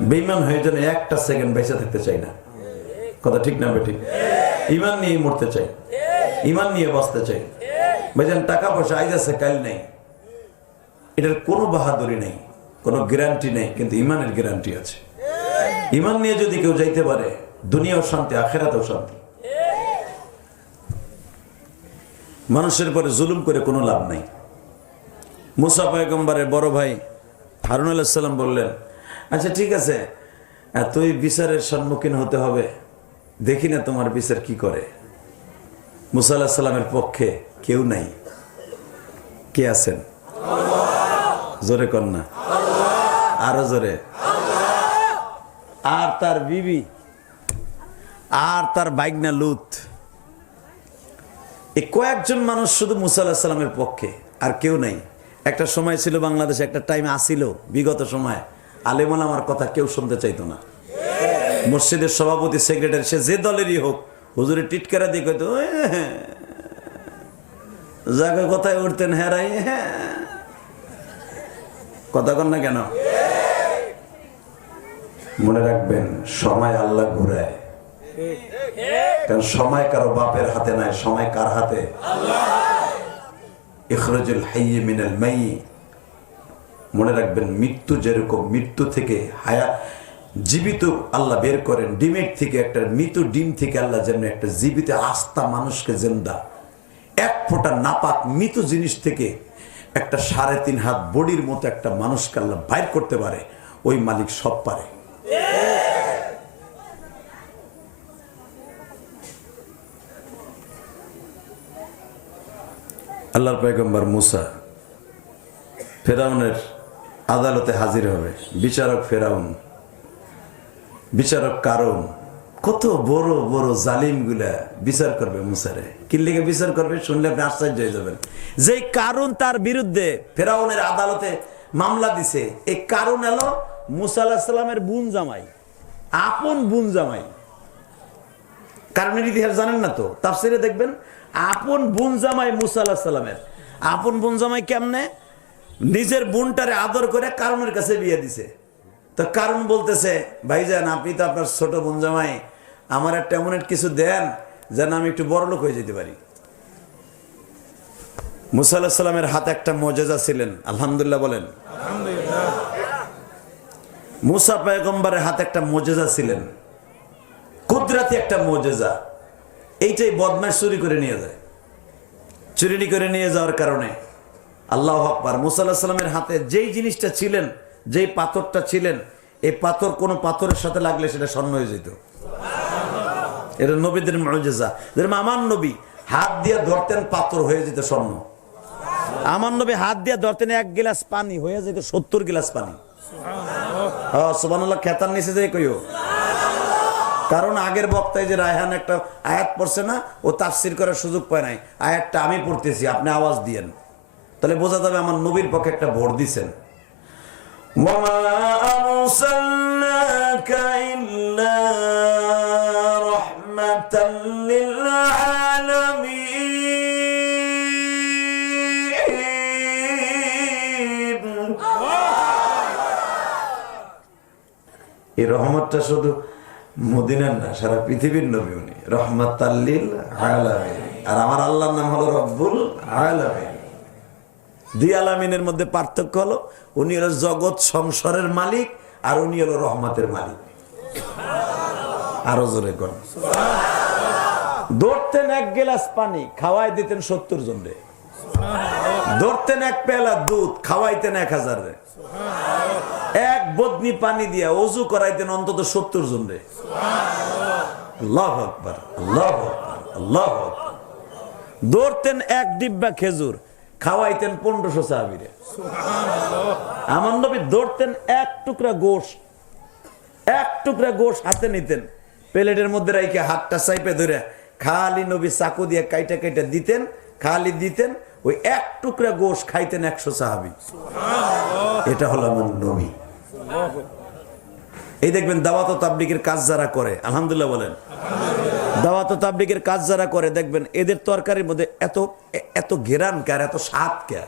বেঈমান হয়ে যেন একটা সেকেন্ড বাইসে থাকতে চাই না। কথা ঠিক না বেঠিক? ইমান নিয়ে মরতে চাই, ইমান নিয়ে বাঁচতে চাই। ভাইজান, টাকা পয়সা আইজ আছে কাল নেই, এটার কোনো বাহাদুরি নেই, কোনো গ্যারান্টি নেই, কিন্তু ইমানের গ্যারান্টি আছে। ইমান নিয়ে যদি কেউ যাইতে পারে, দুনিয়াও শান্তি, আখিরাতেও শান্তি। মানুষের পরে জুলুম করে কোনো লাভ নাই। মুসা পয়গম্বরের বড় ভাই হারুন আলাইহিস সালাম বললেন, আচ্ছা ঠিক আছে, তুই বিচারের সম্মুখীন হতে হবে, দেখি না তোমার বিচার কি করে। মুসা আলাইহিস সালামের পক্ষে কেউ নাই। কে আছেন? জোরে কন্যা, আরো জোরে। আর তার বিবি আর তার বাইগনা লুত, এই কয়েকজন মানুষ শুধু মুসা আলাইহিস সালামের পক্ষে, আর কেউ নাই। একটা সময় ছিল বাংলাদেশে, একটা টাইম আসিল বিগত সময়, আলেম ওলামার কথা কেউ শুনতে চাইতো না। মসজিদের সভাপতি, সেক্রেটারি, সে যে দলেরই হোক, হুজুরে টিটকারা দিয়ে কইতো, জায়গা কথায় উঠতেন হেরাই, কথা কন না কেন? মনে রাখবেন, সময় আল্লাহ ঘুরায়, কারণ সময় কারো বাপের হাতে নাই, সময় কার হাতে? ইখরাজুল হাইয়্যি মিনাল মাইয়্যিত। মনে রাখবেন, মৃত্যু যেরকম, মৃত্যু থেকে হায়া, জীবিত আল্লাহ বের করেন ডিমের থেকে, একটা মৃত ডিম থেকে আল্লাহ যেমন একটা জীবিত আস্থা মানুষকে জিন্দা, এক ফোঁটা নাপাক মৃত জিনিস থেকে একটা 3.5 হাত বডির মতো একটা মানুষকে আল্লাহ বাইর করতে পারে, ওই মালিক সব পারে। আল্লাহর পয়গম্বর মুসা ফেরাউনের আদালতে হাজির হবে। বিচারক ফেরাউন, বিচারক কারণ, কত বড় বড় জালিম গুলা বিচার করবে মুসারে। কি লিগে বিচার করবে শুনলে আপনি আশ্চর্য হয়ে যাবেন। যে কারণ তার বিরুদ্ধে ফেরাউনের আদালতে মামলা দিছে, এই কারণ এলো মুসা আলাইহিস সালামের বোন জামাই, আপন বোন জামাই। কারণের ইতিহাস জানেন না তো? তাফসিরে দেখবেন, আপন বোন জামাই মুসা আলাইহিস সালামের। আপন বোন জামাই কেমনে? নিজের বোনটারে আদর করে কারণের কাছে বিয়ে দিছে। তো কারণ বলতেছে, ভাইজান আপনি তো আপনার ছোট বোন জামাই, আমার একটা এমন কিছু দেন যেন আমি একটু বড় লোক হয়ে যেতে পারি। মুসা আলাইহিস সালামের হাতে একটা মুজিজা ছিলেন, আলহামদুলিল্লাহ বলেন। মুসা পয়গম্বরের হাতে একটা মুজিজা ছিলেন, কুদরতি একটা মুজিজা। এইটাই বদমাশ চুরি করে নিয়ে যায়। চুরি করে নিয়ে যাওয়ার কারণে আল্লাহু আকবার, মুসা আলাইহিস সালামের হাতে যেই জিনিসটা ছিলেন, যেই পাথরটা ছিলেন, এই পাথর কোন পাথরের সাথে লাগলে সেটা স্বর্ণ হয়ে যেত। এটা নবীদের মুজিজা। যেরকম আমার নবী হাত দিয়ে ধরতেন, পাথর হয়ে যেত স্বর্ণ। আমার নবী হাত দিয়ে ধরতেন, 1 গ্লাস পানি হয়ে যেত 70 গ্লাস পানি। সুবহানাল্লাহ, খেতার নিচে যাই কইও। কারণ আগের বক্তায় যে রায়হান একটা আয়াত পড়ছে না, ও তাফসির করার সুযোগ পায় নাই। আয়াতটা আমি পড়তেছি, আপনি আওয়াজ দিয়েন, তাহলে বোঝা যাবে আমার নবীর পক্ষে একটা ভোট দিছেন। وَمَا أَرْسَلْنَاكَ إِلَّا رَحْمَةً لِلْعَالَمِينَ। এই রহমতটা শুধু মদিনার না, সারা পৃথিবীর নবী উনি, রহমাতাল লিল আলামিন। আর আমার আল্লাহর নাম হলো রব্বুল আলামিন। দুই আলামিনের মধ্যে পার্থক্য হলো, উনি হলো জগৎ সংসারের মালিক, আর উনি হলো রহমতের মালিক। আরো জোরে কোন। ধরতেন এক গ্লাস পানি, খাওয়াই দিতেন 70 জনরে। ধরতেন এক পেলা দুধ, খাওয়াইতেন 1000 রে। এক বদনি পানি দিয়া ওযু করাইতেন অন্তত 70 জনরে। আল্লাহু আকবার, আল্লাহু আকবার, আল্লাহু আকবার। ধরতেন এক ডিব্বা খেজুর, খাওয়াইতেন 1500 সাহাবীরে। আমার নবী ধরতেন এক টুকরা গোশ হাতে নিতেন, প্লেটের মধ্যে রাইখে হাতটা চাইপে ধরে খালি নবী চাকু দিয়ে কাইটা কাইটা দিতেন, খালি দিতেন। ওই এক টুকরা গোশ খাইতেন 100 সাহাবী। এটা হলো আমার নবী। এই দেখবেন দাওয়াত ও তাবলীগের কাজ যারা করে, আলহামদুলিল্লাহ বলেন, দাওয়াত ও তাবলীগের কাজ যারা করে দেখবেন এদের তরকারির মধ্যে এত এত ঘেরান কার, এত স্বাদ কে।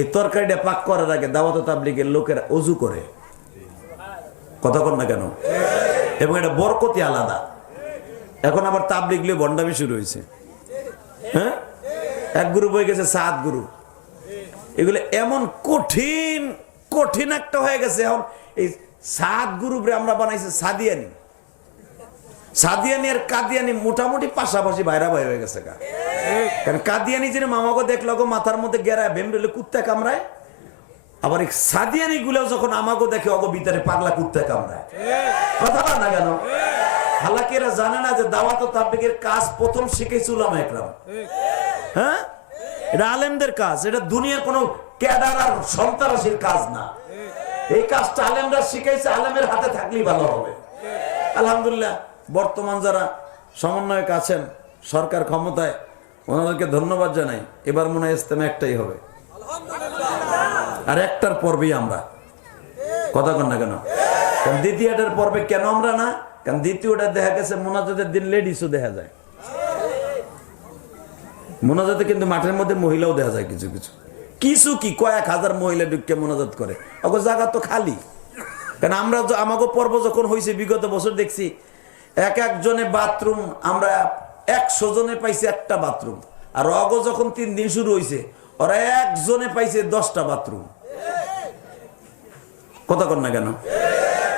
এই তরকারিটা পাক করার আগে দাওয়াত ও তাবলীগের লোকেরা ওযু করে, কথা কন না কেন? এবং এটা বরকতি আলাদা। এখন আবার তাবলীগ লিয়ে ভণ্ডামি শুরু হয়েছে। হ্যাঁ, এক গ্রুপ হয়ে গেছে 7 গ্রুপ। এগুলো এমন কঠিন কঠিন একটা হয়ে গেছে। এখন এই 7 গ্রুপে আমরা বানাইছি সাদিয়ানি। সাদিয়ানি আর কাদিয়ানি মোটামুটি পাশাপাশি ভাইরা ভাই হয়ে গেছে। কারণ কাদিয়ানি যিনি মামাকে দেখলো মাথার মধ্যে গেরায় ভেমরেলে কুত্তা কামড়ায়, আবার এই সাদিয়ানি গুলো যখন আমাকে দেখে অগো ভিতরে পাগলা কুত্তা কামড়ায়। কথা বল না কেন? হালাকি এরা জানে না যে দাওয়াত ও তাবলীগের কাজ প্রথম শিখেছে উলামা ইকরাম। হ্যাঁ, এটা আলেমদের কাজ, এটা দুনিয়ার কোনো ক্যাডার আর সন্ত্রাসীর কাজ না। এই কাজটা আলেমরা শিখাইছে, আলেমের হাতে থাকলেই ভালো হবে। আলহামদুলিল্লাহ বর্তমান যারা সমন্বয়ক আছেন, সরকার ক্ষমতায়, ওনাদেরকে ধন্যবাদ জানাই। এবার মনে হয় ইজতেমা একটাই হবে, আর একটার পর্বেই আমরা, কথা কন না কেন? কারণ দ্বিতীয়টার পর্বে কেন আমরা না? কারণ দ্বিতীয়টা দেখা গেছে মোনাজাতের দিন লেডিসও দেখা যায়। মোনাজাতে কিন্তু মাঠের মধ্যে মহিলাও দেখা যায়, কিছু কিছু কিছু কি কয়েক হাজার মহিলা ঢুকে মোনাজাত করে। ওগো জায়গা তো খালি। কারণ আমরা আমাকে পর্ব যখন হয়েছে বিগত বছর দেখছি এক একজনে বাথরুম, আমরা 100 জনে পাইছি একটা বাথরুম। আর অগো যখন 3 দিন শুরু হয়েছে ওরা একজনে পাইছে 10টা বাথরুম। কথা কন না কেন?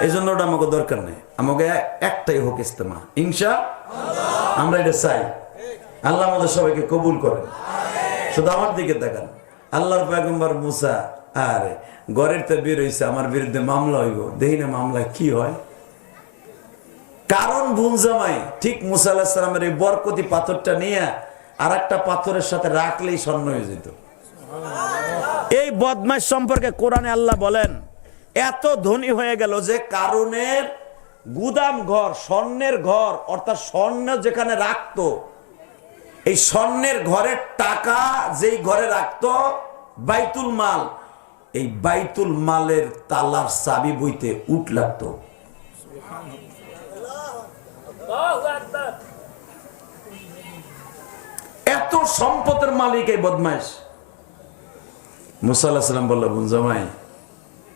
এই জন্য ওটা আমাকে দরকার নেই, আমাকে একটাই হোক ইজতেমা, ইনশাআল্লাহ। আমরা এটা চাই। আল্লাহ আমাদের সবাইকে কবুল করেন। শুধু আমার দিকে দেখান। আল্লাহর পয়গম্বর মুসা আরে ঘরের তো বের হইছে, আমার বিরুদ্ধে মামলা হইব, দেখি না মামলা কি হয়। কারণ বোন জামাই ঠিক মুসা আলাইহিস সালামের এই বরকতি পাথরটা নিয়ে আর একটা পাথরের সাথে রাখলেই স্বর্ণ হয়ে যেত। এই বদমাশ সম্পর্কে কোরআনে আল্লাহ বলেন এত ধনী হয়ে গেল যে কারণের গুদাম ঘর, স্বর্ণের ঘর, অর্থাৎ স্বর্ণ যেখানে রাখতো, এই স্বর্ণের ঘরের টাকা যেই ঘরে রাখতো বাইতুল মাল, এই বাইতুল মালের তালার চাবি বইতে উট লাগতো। এত সম্পদের মালিক এই বদমাইশ। মুসা আলাইহিস সালাম বলল, বোন জামাই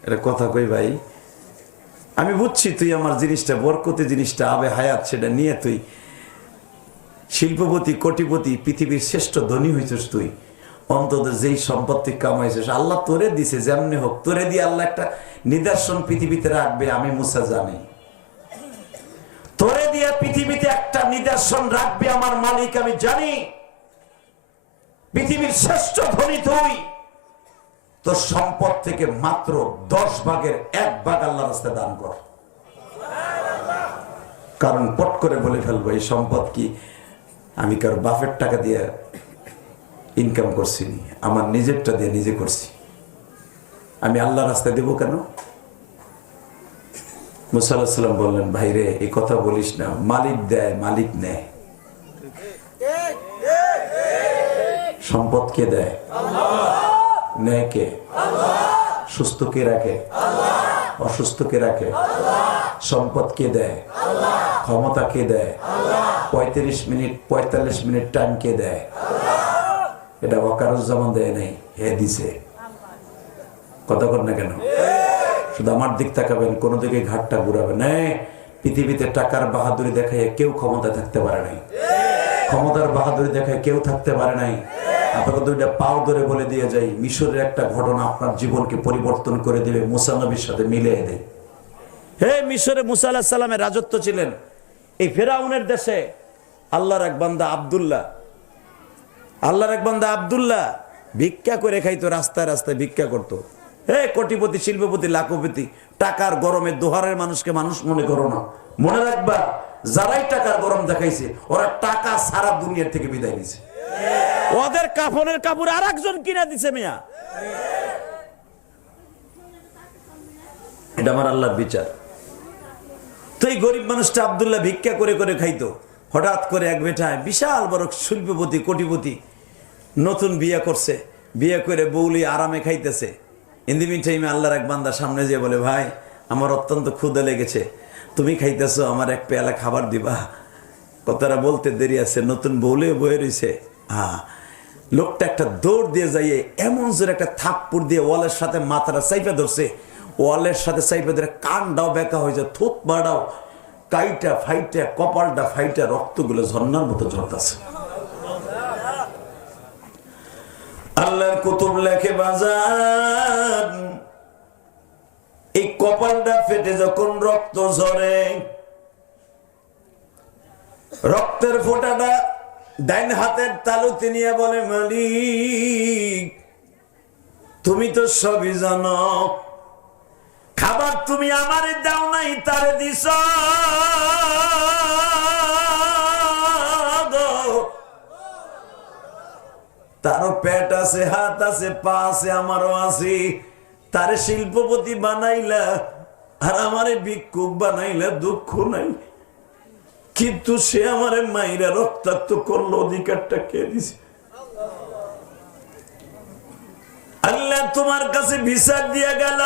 এটা কথা কই ভাই, আমি বুঝছি তুই আমার জিনিসটা বরকতি জিনিসটা আবে হায়াত, সেটা নিয়ে তুই শিল্পপতি কোটিপতি পৃথিবীর শ্রেষ্ঠ ধনী হয়েছিস। তুই অন্তত যেই সম্পত্তি কামাইছিস আল্লাহ তোরে দিছে, যেমনি হোক তোরে দিয়ে আল্লাহ একটা নিদর্শন পৃথিবীতে রাখবে, আমি মুসা জানি। তোরে দিয়ে পৃথিবীতে একটা নিদর্শন রাখবে আমার মালিক আমি জানি। পৃথিবীর শ্রেষ্ঠ ধনী তুই, তোর সম্পদ থেকে মাত্র 10 ভাগের 1 ভাগ আল্লাহর রাস্তায় দান কর। কারণ পট করে বলে ফেলবো এই সম্পদ কি আমি কারো বাপের টাকা দিয়ে ইনকাম করছি, আমার নিজেরটা দিয়ে নিজে করছি, আমি আল্লাহর রাস্তায় দেবো কেন? মুসা আলাইহিস সালাম বললেন, ভাই রে এই কথা বলিস না, মালিক দেয় মালিক নেয়। সম্পদ কে দেয়? নেয় কে? সুস্থ কে রাখে? অসুস্থ কে রাখে? সম্পদ কে দেয়? ক্ষমতা কে দেয়? 35 মিনিট 45 মিনিট টাইম কে দেয়? এটা ওয়াকারুজ্জামান দেয় নাই, হে দিছে। কথা কর না কেন? শুধু আমার দিক তাকাবেন, কোনো দিকে ঘাটটা ঘুরাবেন না। পৃথিবীতে টাকার বাহাদুরি দেখায় কেউ ক্ষমতা থাকতে পারে নাই, ক্ষমতার বাহাদুরি দেখায় কেউ থাকতে পারে নাই। আপনাকে 2টা পাও ধরে বলে দিয়ে যাই, মিশরের একটা ঘটনা আপনার জীবনকে পরিবর্তন করে দিবে, মুসা নবীর সাথে মিলিয়ে দেয়। হে মিশরে মুসা আলাইহিস সালামের রাজত্ব ছিলেন। এই ফেরাউনের দেশে আল্লাহর এক বান্দা আব্দুল্লাহ, আল্লাহর এক বান্দা আব্দুল্লাহ ভিক্ষা করে খাইতো, রাস্তায় রাস্তায় ভিক্ষা করতো। কোটিপতি, শিল্পপতি, লাখপতি, টাকার গরমে দোহারের মানুষকে মানুষ মনে করো না। মনে রাখবা, যারাই টাকার গরম দেখাইছে ওরা টাকা সারা দুনিয়ার থেকে বিদায় নিছে। ওদের কাফনের কাপড় আর একজন কিনা দিছে মিয়া। এটা আমার আল্লাহর বিচার। তো এই গরিব মানুষটা আব্দুল্লাহ ভিক্ষা করে করে খাইতো। হঠাৎ করে এক বেটায় বিশাল বড় শিল্পপতি, কোটিপতি, নতুন বিয়ে করছে, বিয়ে করে বউলি আরামে খাইতেছে। ইন দি মিন টাইমে আল্লাহর এক বান্দা সামনে যেয়ে বলে, ভাই আমার অত্যন্ত ক্ষুধা লেগেছে, তুমি খাইতেছো, আমার এক পেয়ালা খাবার দিবা? কথাটা বলতে দেরি আছে, নতুন বউলে বয়ে রয়েছে। লোকটা একটা দৌড় দিয়ে যাইয়ে এমন জোরে একটা থাপ্পড় দিয়ে ওয়ালের সাথে মাথাটা চাইপে ধরছে। ওয়ালের সাথে চাইপে ধরে কানটাও বেঁকা হয়েছে, থুত বাড়াও কাইটা ফাইটা, কপালটা ফাইটা, রক্তগুলো ঝর্ণার মতো ঝরতেছে। আল্লাহর কুতুব লেখে বাজার, এই কপালটা ফেটে যখন রক্ত ঝরে, রক্তের ফোঁটাটা ডাইন হাতের তালুতে নিয়ে বলে, মালিক তুমি তো সবই জানো, খাবার তুমি আমারে দাও নাই, তারে দিছ। তারও পেট আছে, হাত আছে, পা আছে, আমারও আছে। তারে শিল্পপতি বানাইলা আর আমারে ভিক্ষুক বানাইলা, দুঃখ নাই। কিন্তু সে আমারে মাইরা রক্তাক্ত করলো, অধিকারটা কে দিছে? আল্লাহ তোমার কাছে বিচার দিয়া গেল।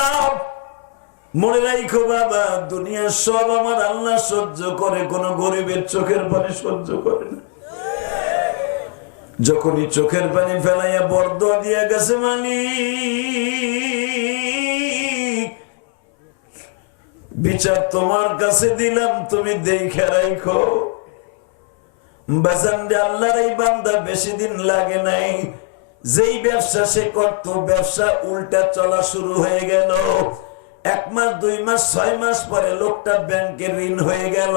মনে রাখো বাবা, দুনিয়ার সব আমার আল্লাহ সহ্য করে, কোন গরিবের চোখের পানি সহ্য করে না। যখনই চোখের পানি ফেলাইয়া বরদোয়া দিয়া গেছে, মালিক বিচার তোমার কাছে দিলাম, তুমি দেখে রাখো। বাজানরে আল্লাহর এই বান্দা বেশি দিন লাগে নাই, যেই ব্যবসা সে করত, ব্যবসা উল্টা চলা শুরু হয়ে গেল। 1 মাস, 2 মাস, 6 মাস পরে লোকটা ব্যাংকের ঋণ হয়ে গেল।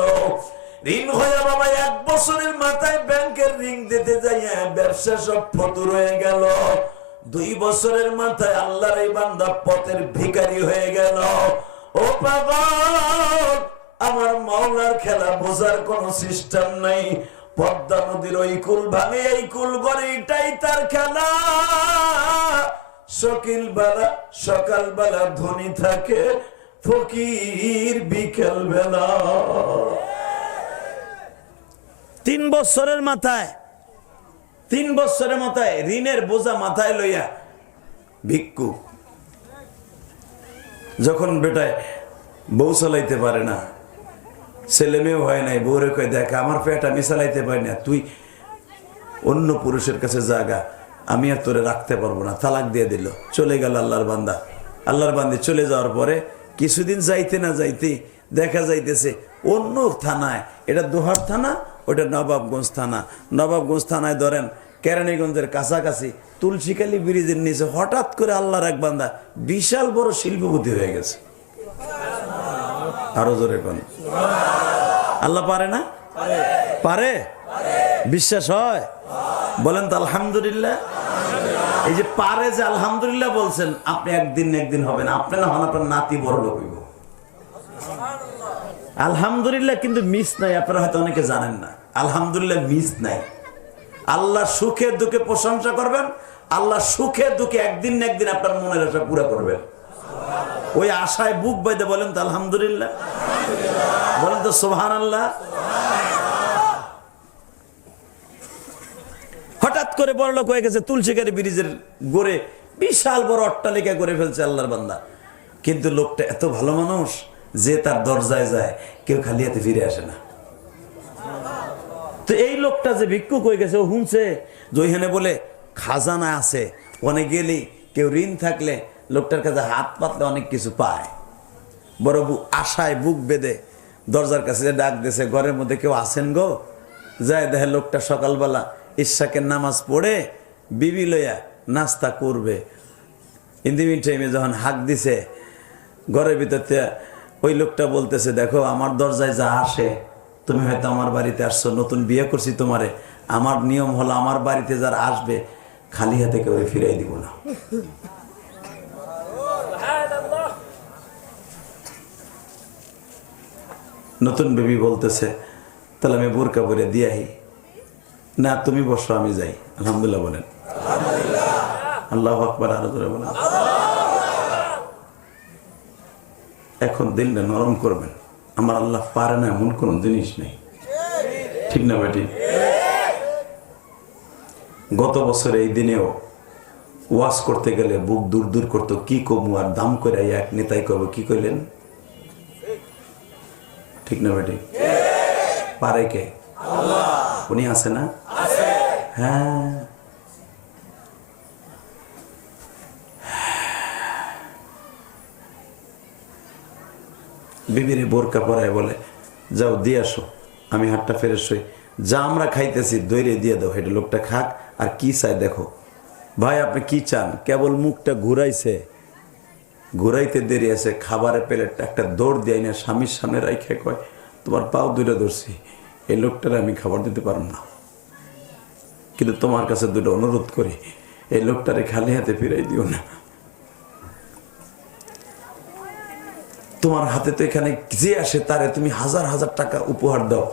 ঋণ হয়ে বাবা 1 বছরের মাথায় ব্যাংকের ঋণ দিতে যাইয়া ব্যবসা সব ফতুর হয়ে গেল। 2 বছরের মাথায় আল্লাহর এই বান্দা পথের ভিখারি হয়ে গেল। ও বাবা, আমার মাওলার খেলা বোঝার কোন সিস্টেম নাই। পদ্মা নদীর ওই কুল ভাঙে এই কুল গড়ে, এটাই তার খেলা। সকালবেলা ধনী থাকে, ফকির বিকেল বেলা। 3 বছরের মাথায় ঋণের বোঝা মাথায় লইয়া ভিক্ষু। যখন বেটায় বউ চালাইতে পারে না, ছেলে মেয়েও হয় নাই, বউরে কয়ে, দেখ আমার পেট আমি চালাইতে পারি না, তুই অন্য পুরুষের কাছে জাগা, আমি আর তোরে রাখতে পারবো না। তালাক দিয়ে দিল, চলে গেল আল্লাহর বান্দা। আল্লাহর বান্দি চলে যাওয়ার পরে কিছুদিন যাইতে না যাইতে দেখা যাইতেছে অন্য থানায়, এটা দোহার থানা, ওটা নবাবগঞ্জ থানা। নবাবগঞ্জ থানায় ধরেন কেরানীগঞ্জের কাছাকাছি তুলসীখালী ব্রিজের নিচে হঠাৎ করে আল্লাহর এক বান্দা বিশাল বড় শিল্পপতি হয়ে গেছে। আরো জোরে কোন আল্লাহ পারে না? পারে, বিশ্বাস হয়? বলেন তো আলহামদুলিল্লাহ। এই যে পারে, যে আলহামদুলিল্লাহ বলছেন, আপনি একদিন না একদিন হবেন, আপনি না হন আপনার নাতি বড় লোক হইব। আলহামদুলিল্লাহ কিন্তু মিস নাই, আপনারা হয়তো অনেকে জানেন না। আলহামদুলিল্লাহ মিস নাই। আল্লাহ সুখে দুঃখে প্রশংসা করবেন, আল্লাহ সুখে দুঃখে একদিন না একদিন আপনার মনের আশা পুরা করবেন। ওই আশায় বুক বাইতে বলেন তো আলহামদুলিল্লাহ, বলেন তো সুবহানাল্লাহ। হঠাৎ করে বড় লোক হয়ে গেছে, তুলসীখালী ব্রিজের গড়ে বিশাল বড় অট্টালিকা করে ফেলছে আল্লাহর বান্দা। কিন্তু লোকটা এত ভালো মানুষ যে তার দরজায় যায় কেউ খালি হাতে ফিরে আসে না। তো এই লোকটা যে ভিক্ষুক হয়ে গেছে, ও শুনছে যে ওইখানে বলে খাজানা আছে, অনেক গেলি কেউ ঋণ থাকলে লোকটার কাছে হাত পাতলে অনেক কিছু পায়। বড় আশায় বুক বেঁধে দরজার কাছে ডাক দিয়েছে, ঘরের মধ্যে কেউ আসেন গো? যায় দেখে লোকটা সকালবেলা ইশাকের নামাজ পড়ে বিবি লইয়া নাস্তা করবে। ইন্দিমিন টাইমে যখন হাক দিছে ঘরের ভিতর, ওই লোকটা বলতেছে, দেখো আমার দরজায় যা আসে তুমি হয়তো আমার বাড়িতে আসছো, নতুন বিয়ে করছি তোমারে, আমার নিয়ম হলো আমার বাড়িতে যারা আসবে খালি হাতে কেউ ফিরাই দিব না। নতুন বেবি বলতেছে তাহলে আমি বোরকা পরে দিয়াই, না তুমি বসো আমি যাই। আলহামদুলিল্লাহ বলেন, আল্লাহু আকবার, আরো জোরে বলেন। এখন দিলটা নরম করবেন, আমার আল্লাহ পারে না এমন কোন জিনিস নেই, ঠিক না বেটি? গত বছর এই দিনেও ওয়াজ করতে গেলে বুক দূর দূর করতো, কি কমু আর দাম করে এক নেতাই কব কি কইলেন, ঠিক না বেটি? পারে কে? উনি আছে না? হ্যাঁ, বিবিরে বোরকা পরায় বলে যাও দিয়ে আসো, আমি হাতটা ফেরে সই, যা আমরা খাইতেছি দৈরে দিয়ে দাও, এটা লোকটা খাক, আর কি চাই দেখো। ভাই আপনি কি চান? কেবল মুখটা ঘুরাইছে, ঘুরাইতে দেরি আছে, খাবারের প্লেটটা একটা দৌড় দিয়ে না স্বামীর সামনে রাইখে কয় তোমার পাও দুইটা ধরছি, এই লোকটারে আমি খাবার দিতে পারব না, কিন্তু তোমার কাছে দুটো অনুরোধ করি, এই লোকটারে খালি হাতে ফিরাই দিও না। তোমার হাতে তো এখানে যে আসে তারে তুমি হাজার হাজার টাকা উপহার দাও,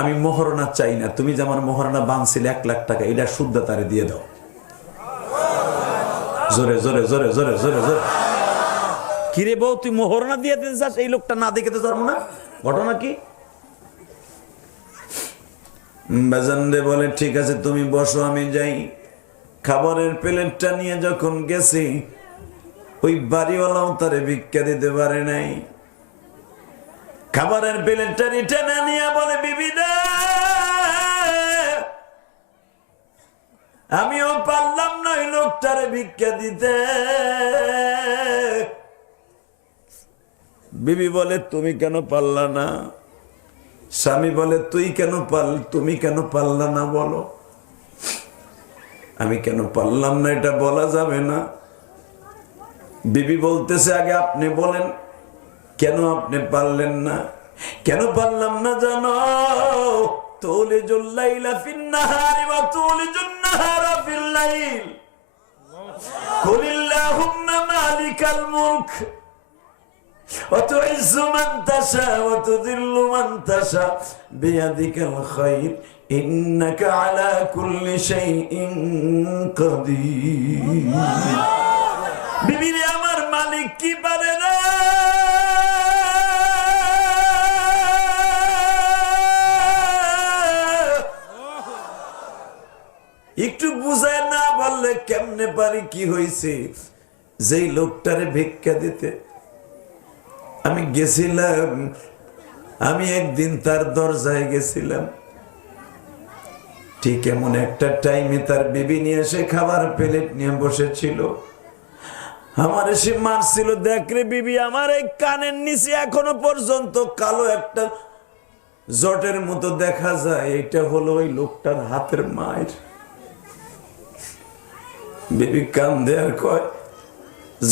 আমি মহারণা চাই না, তুমি যে আমার মহারণা বাঁধছিলে 1 লাখ টাকা, এটা শুদ্ধ তারে দিয়ে দাও। জোরে জোরে জোরে জোরে জোরে জোরে। কিরে বউ তুই মহারণা দিয়ে দিতে চাস, এই লোকটা না দেখে তো পারবো না, ঘটনা কি? বাজানরে বলে ঠিক আছে তুমি বসো আমি যাই। খাবারের প্লেটটা নিয়ে যখন গেছি, ওই বাড়িওয়ালাও তারে ভিক্ষা দিতে পারে নাই। খাবারের প্লেটটা রিটার্ন নিয়ে বলে বিবি না, আমিও পারলাম না ওই লোকটারে ভিক্ষা দিতে। বিবি বলে তুমি কেন পারলা না? স্বামী বলে তুমি কেন পারলা না বলো। আমি কেন পারলাম না এটা বলা যাবে না। বিবি বলতেছে আগে আপনি বলেন কেন আপনি পারলেন না? কেন পারলাম না জানো? তুলিজুল লাইলা ফিন নাহারি ওয়া তুলিজুন নাহারা ফিল লাইল, কুলিল্লাহুম্মা মালিকাল মুলক ওয়া তুইজ্জু মান তাশা ওয়া তুযিল্লু মান তাশা বিয়াদিকাল খায়র ইন্নাকা আলা কুল্লি শাইইন কাদির। বিবিরে আমার মালিক কি পারে না? একটু বুঝায় না বললে কেমনে পারি? কি হয়েছে? যেই লোকটারে ভিক্ষা দিতে আমি গেছিলাম, আমি একদিন তার দরজায় গেছিলাম, ঠিক এমন একটা টাইমে তার বিবি নিয়ে এসে খাবার প্লেট নিয়ে বসেছিল। আমার এসে মারছিল, দেখ রে বিবি আমার এই কানের নিচে এখনো পর্যন্ত কালো একটা জটের মতো দেখা যায়, এটা হলো ওই লোকটার হাতের মায়ের। বিবি কান্দে আর কয়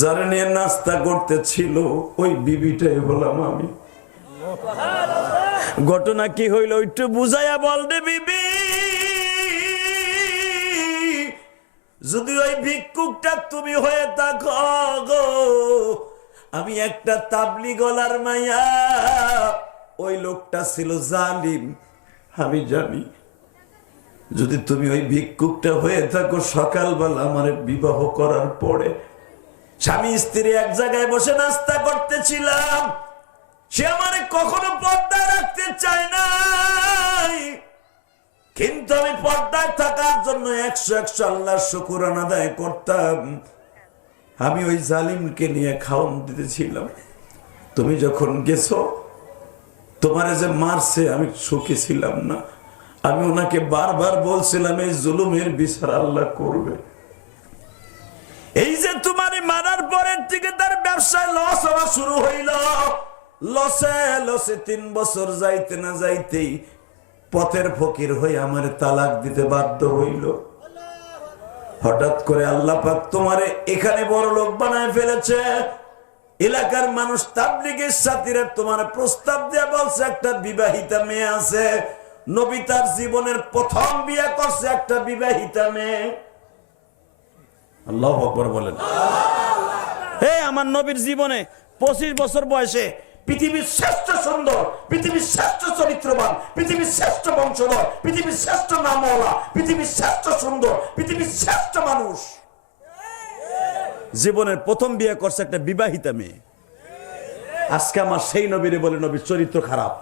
যারা নিয়ে নাস্তা করতেছিল ওই বিবিটাই হলাম আমি। ঘটনা কি হইল একটু বুঝাইয়া বল রে বিবি। যদি ওই ভিক্ষুকটা তুমি হয়ে থাকো গো, আমি একটা তাবলি গলার মাইয়া, ওই লোকটা ছিল জালিম আমি জানি। যদি তুমি ওই ভিক্ষুকটা হয়ে থাকো, সকালবেলা আমার বিবাহ করার পরে স্বামী স্ত্রী এক জায়গায় বসে নাস্তা করতেছিলাম, সে আমারে কখনো পর্দায় রাখতে চায় নাই, কিন্তু আমি পর্দায় থাকার জন্য 100 আল্লাহর শুকরানা আদায় করতাম। আমি ওই জালিমকে নিয়ে খাওয়ান দিতেছিলাম। তুমি যখন গেছো, তোমারে যে মারছে আমি সুখী ছিলাম না। আমি ওনাকে বারবার বলছিলাম এই জুলুমের বিচার আল্লাহ করবে। এই যে তোমারে মারার পরের থেকে তার ব্যবসায় লস হওয়া শুরু হইল, লসে লসে 3 বছর যাইতে না যাইতেই পথের ফকির হয়ে আমার তালাক দিতে বাধ্য হইল। হঠাৎ করে আল্লাহ পাক তোমারে এখানে বড় লোক বানায় ফেলেছে, এলাকার মানুষ তাবলীগের সাথীরা তোমার প্রস্তাব দিয়ে বলছে একটা বিবাহিতা মেয়ে আছে, নবী তার জীবনের প্রথম বিয়ে করছে একটা বিবাহিতা মেয়ে। আল্লাহু আকবার বলেন। আমার নবীর জীবনে 25 বছর বয়সে পৃথিবীর শ্রেষ্ঠ সুন্দর, পৃথিবীর শ্রেষ্ঠ চরিত্রবান, পৃথিবীর শ্রেষ্ঠ বংশধর, পৃথিবীর শ্রেষ্ঠ নামওয়ালা, পৃথিবীর শ্রেষ্ঠ সুন্দর, পৃথিবীর শ্রেষ্ঠ মানুষ জীবনের প্রথম বিয়ে করছে একটা বিবাহিতা মেয়ে। আজকে আমার সেই নবীরে বলে নবীর চরিত্র খারাপ।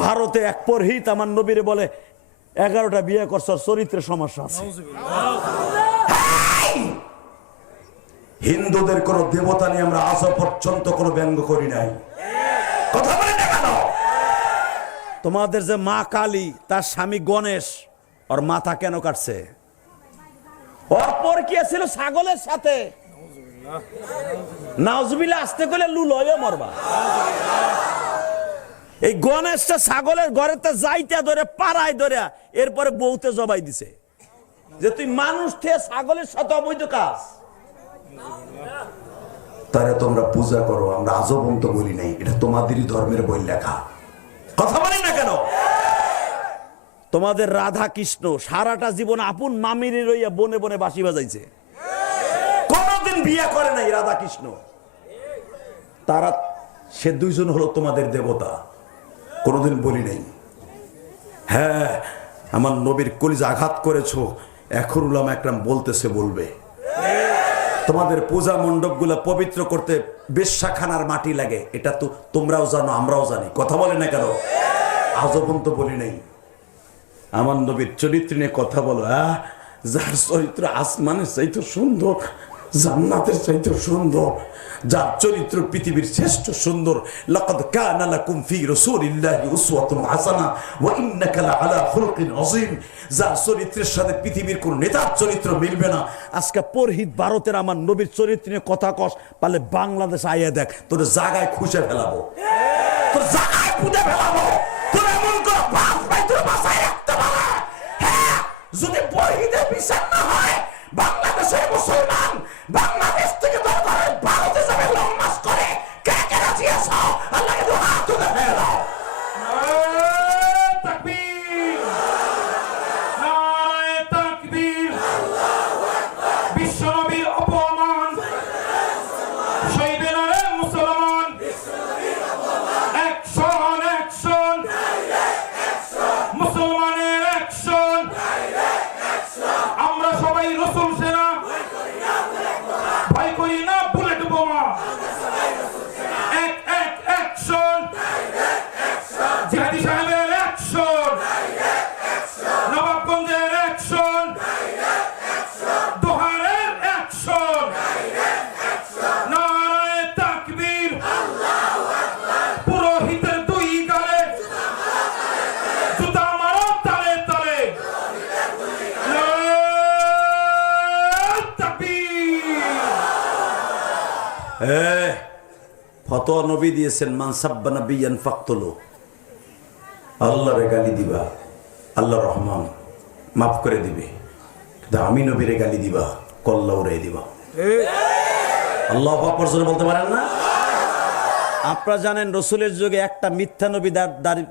ভারতে এক পুরোহিত আমার নবীরে বলে 11টা বিয়ে করছে, চরিত্রের সমস্যা আছে। হিন্দুদের কোন দেবতা নিয়ে আমরা আজ পর্যন্ত কোনো ব্যঙ্গ করি নাই। কথা বলেন না কেন? তোমাদের যে মা কালী, তার স্বামী গণেশ, ওর মাথা কেন কাটছে? ওর পর কি ছিল ছাগলের সাথে। নাউজুবিল্লাহ, আসতে গেলে লুলয়ে মরবা। এই গণেশটা ছাগলের ঘরেতে যাইতে ধরে পাড়ায় ধরে এরপরে বউতে জবাই দিছে যে তুই মানুষ থেকে ছাগলের সাথে অবৈধ কাজ। তারে তোমরা পূজা করো, আমরা আজও পর্যন্ত বলি নাই, এটা তোমাদেরই ধর্মের বই লেখা। কথা বলেন না কেন? তোমাদের রাধা কৃষ্ণ সারাটা জীবন আপন মামিরে রইয়া বনে বনে বাঁশি বাজাইছে, কোনদিন বিয়ে করে নাই রাধা কৃষ্ণ। তারা সে দুইজন হলো তোমাদের দেবতা, কোনদিন বলি নাই। হ্যাঁ, আমার নবীর কলিজা আঘাত করেছো, এখন উলামা একরাম বলতেছে বলবে। তোমাদের পূজা মণ্ডপ গুলা পবিত্র করতে বেশ্যাখানার মাটি লাগে, এটা তো তোমরাও জানো, আমরাও জানি। কথা বলে না কেন? আজও পর্যন্ত বলি নাই। আমার নবীর চরিত্র নিয়ে কথা বলো। যার চরিত্র আসমানের চাইতে সুন্দর, জান্নাতের চাইতে সুন্দর, যার চরিত্র পৃথিবীর শ্রেষ্ঠ সুন্দর। লাকাদ কানা লাকুম ফি রাসূলিল্লাহি উসওয়াতুন হাসানাহ ওয়া ইন্নাকা লাআলা খুলুকিন আযীম। যার চরিত্রের সাথে পৃথিবীর কোন নেতার চরিত্র মিলবে না। আজকে পুরোহিত ভারতের আমার নবীর চরিত্র নিয়ে কথা কস, পারলে বাংলাদেশ আইয়া দেখ, তোর জায়গায় খুঁজে ফেলাবো, তোর জায়গায় খুঁজে ফেলাবো। তোর এমন করে বাস ভাই তোর বাসায় রাখতে পারে। হ্যাঁ, যদি পুরোহিতের বিচার না হয়, বাংলাদেশের মুসলমান বাংলাদেশ থেকে দরকার ভারতে যাবে লং মাস করে। কে কে রাজি আছো? আল্লাহকে তো হাত তুলে ফেলাও। তাকবীর, নারায়ে তাকবীর। বিশ্বনবীর অপমান সইবে না রে মুসলমান। অ্যাকশন, অ্যাকশন, মুসলমানের অ্যাকশন। আমরা সবাই রসুল সেনা, ভয় করি না বুলেট বোমা। অ্যাকশন, জিহাদি সাহেবের অ্যাকশন, নবাবগঞ্জের অ্যাকশন, দোহারের অ্যাকশন। নারায়ে তাকবীর। পুরোহিতের দুই গালে জুতা মারো তালে তালে। নারায়ে তাকবীর। ফতোয়া নবী দিয়েছেন, মান সাব্বা নাবিয়ান ফাকতুলু। আল্লাহরে গালি দিবা, আল্লাহ রহমান মাফ করে দিবে, কিন্তু আমি নবীরে গালি দিবা, কল্লা উড়াই দিবা। আল্লাহু আকবার জোরে বলতে পারেন না? আপনারা জানেন রসুলের যুগে একটা মিথ্যা নবী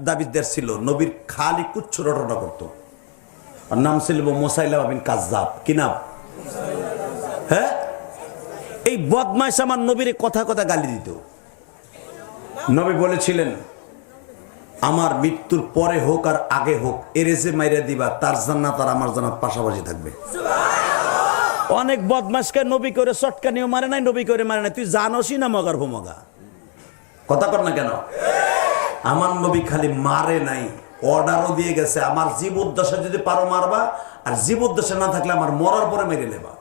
দাবিদার ছিল, নবীর খালি কুচ্ছ রটনা করতো। আর নাম ছিল মুসাইলামা বিন কাযযাব। কি নাম? হ্যাঁ, এই বদমাইশ আমার নবীর কথা কথা গালি দিত। নবী বলেছিলেন, আমার মৃত্যুর পরে হোক আর আগে হোক, এরে যে মাইরা দিবা, তার জান্নাত আর আমার জান্নাত পাশাপাশি থাকবে। অনেক বদমাইশকে নবী করে চটকানিও মারে নাই, নবী করে মারে নাই। তুই জানোসই না মগার ভোমগা। কথা কর না কেন? আমার নবী খালি মারে নাই, অর্ডারও দিয়ে গেছে, আমার জীবদ্দশা যদি পারো মারবা, আর জীবদ্দশা না থাকলে আমার মরার পরে মেরে নেবা।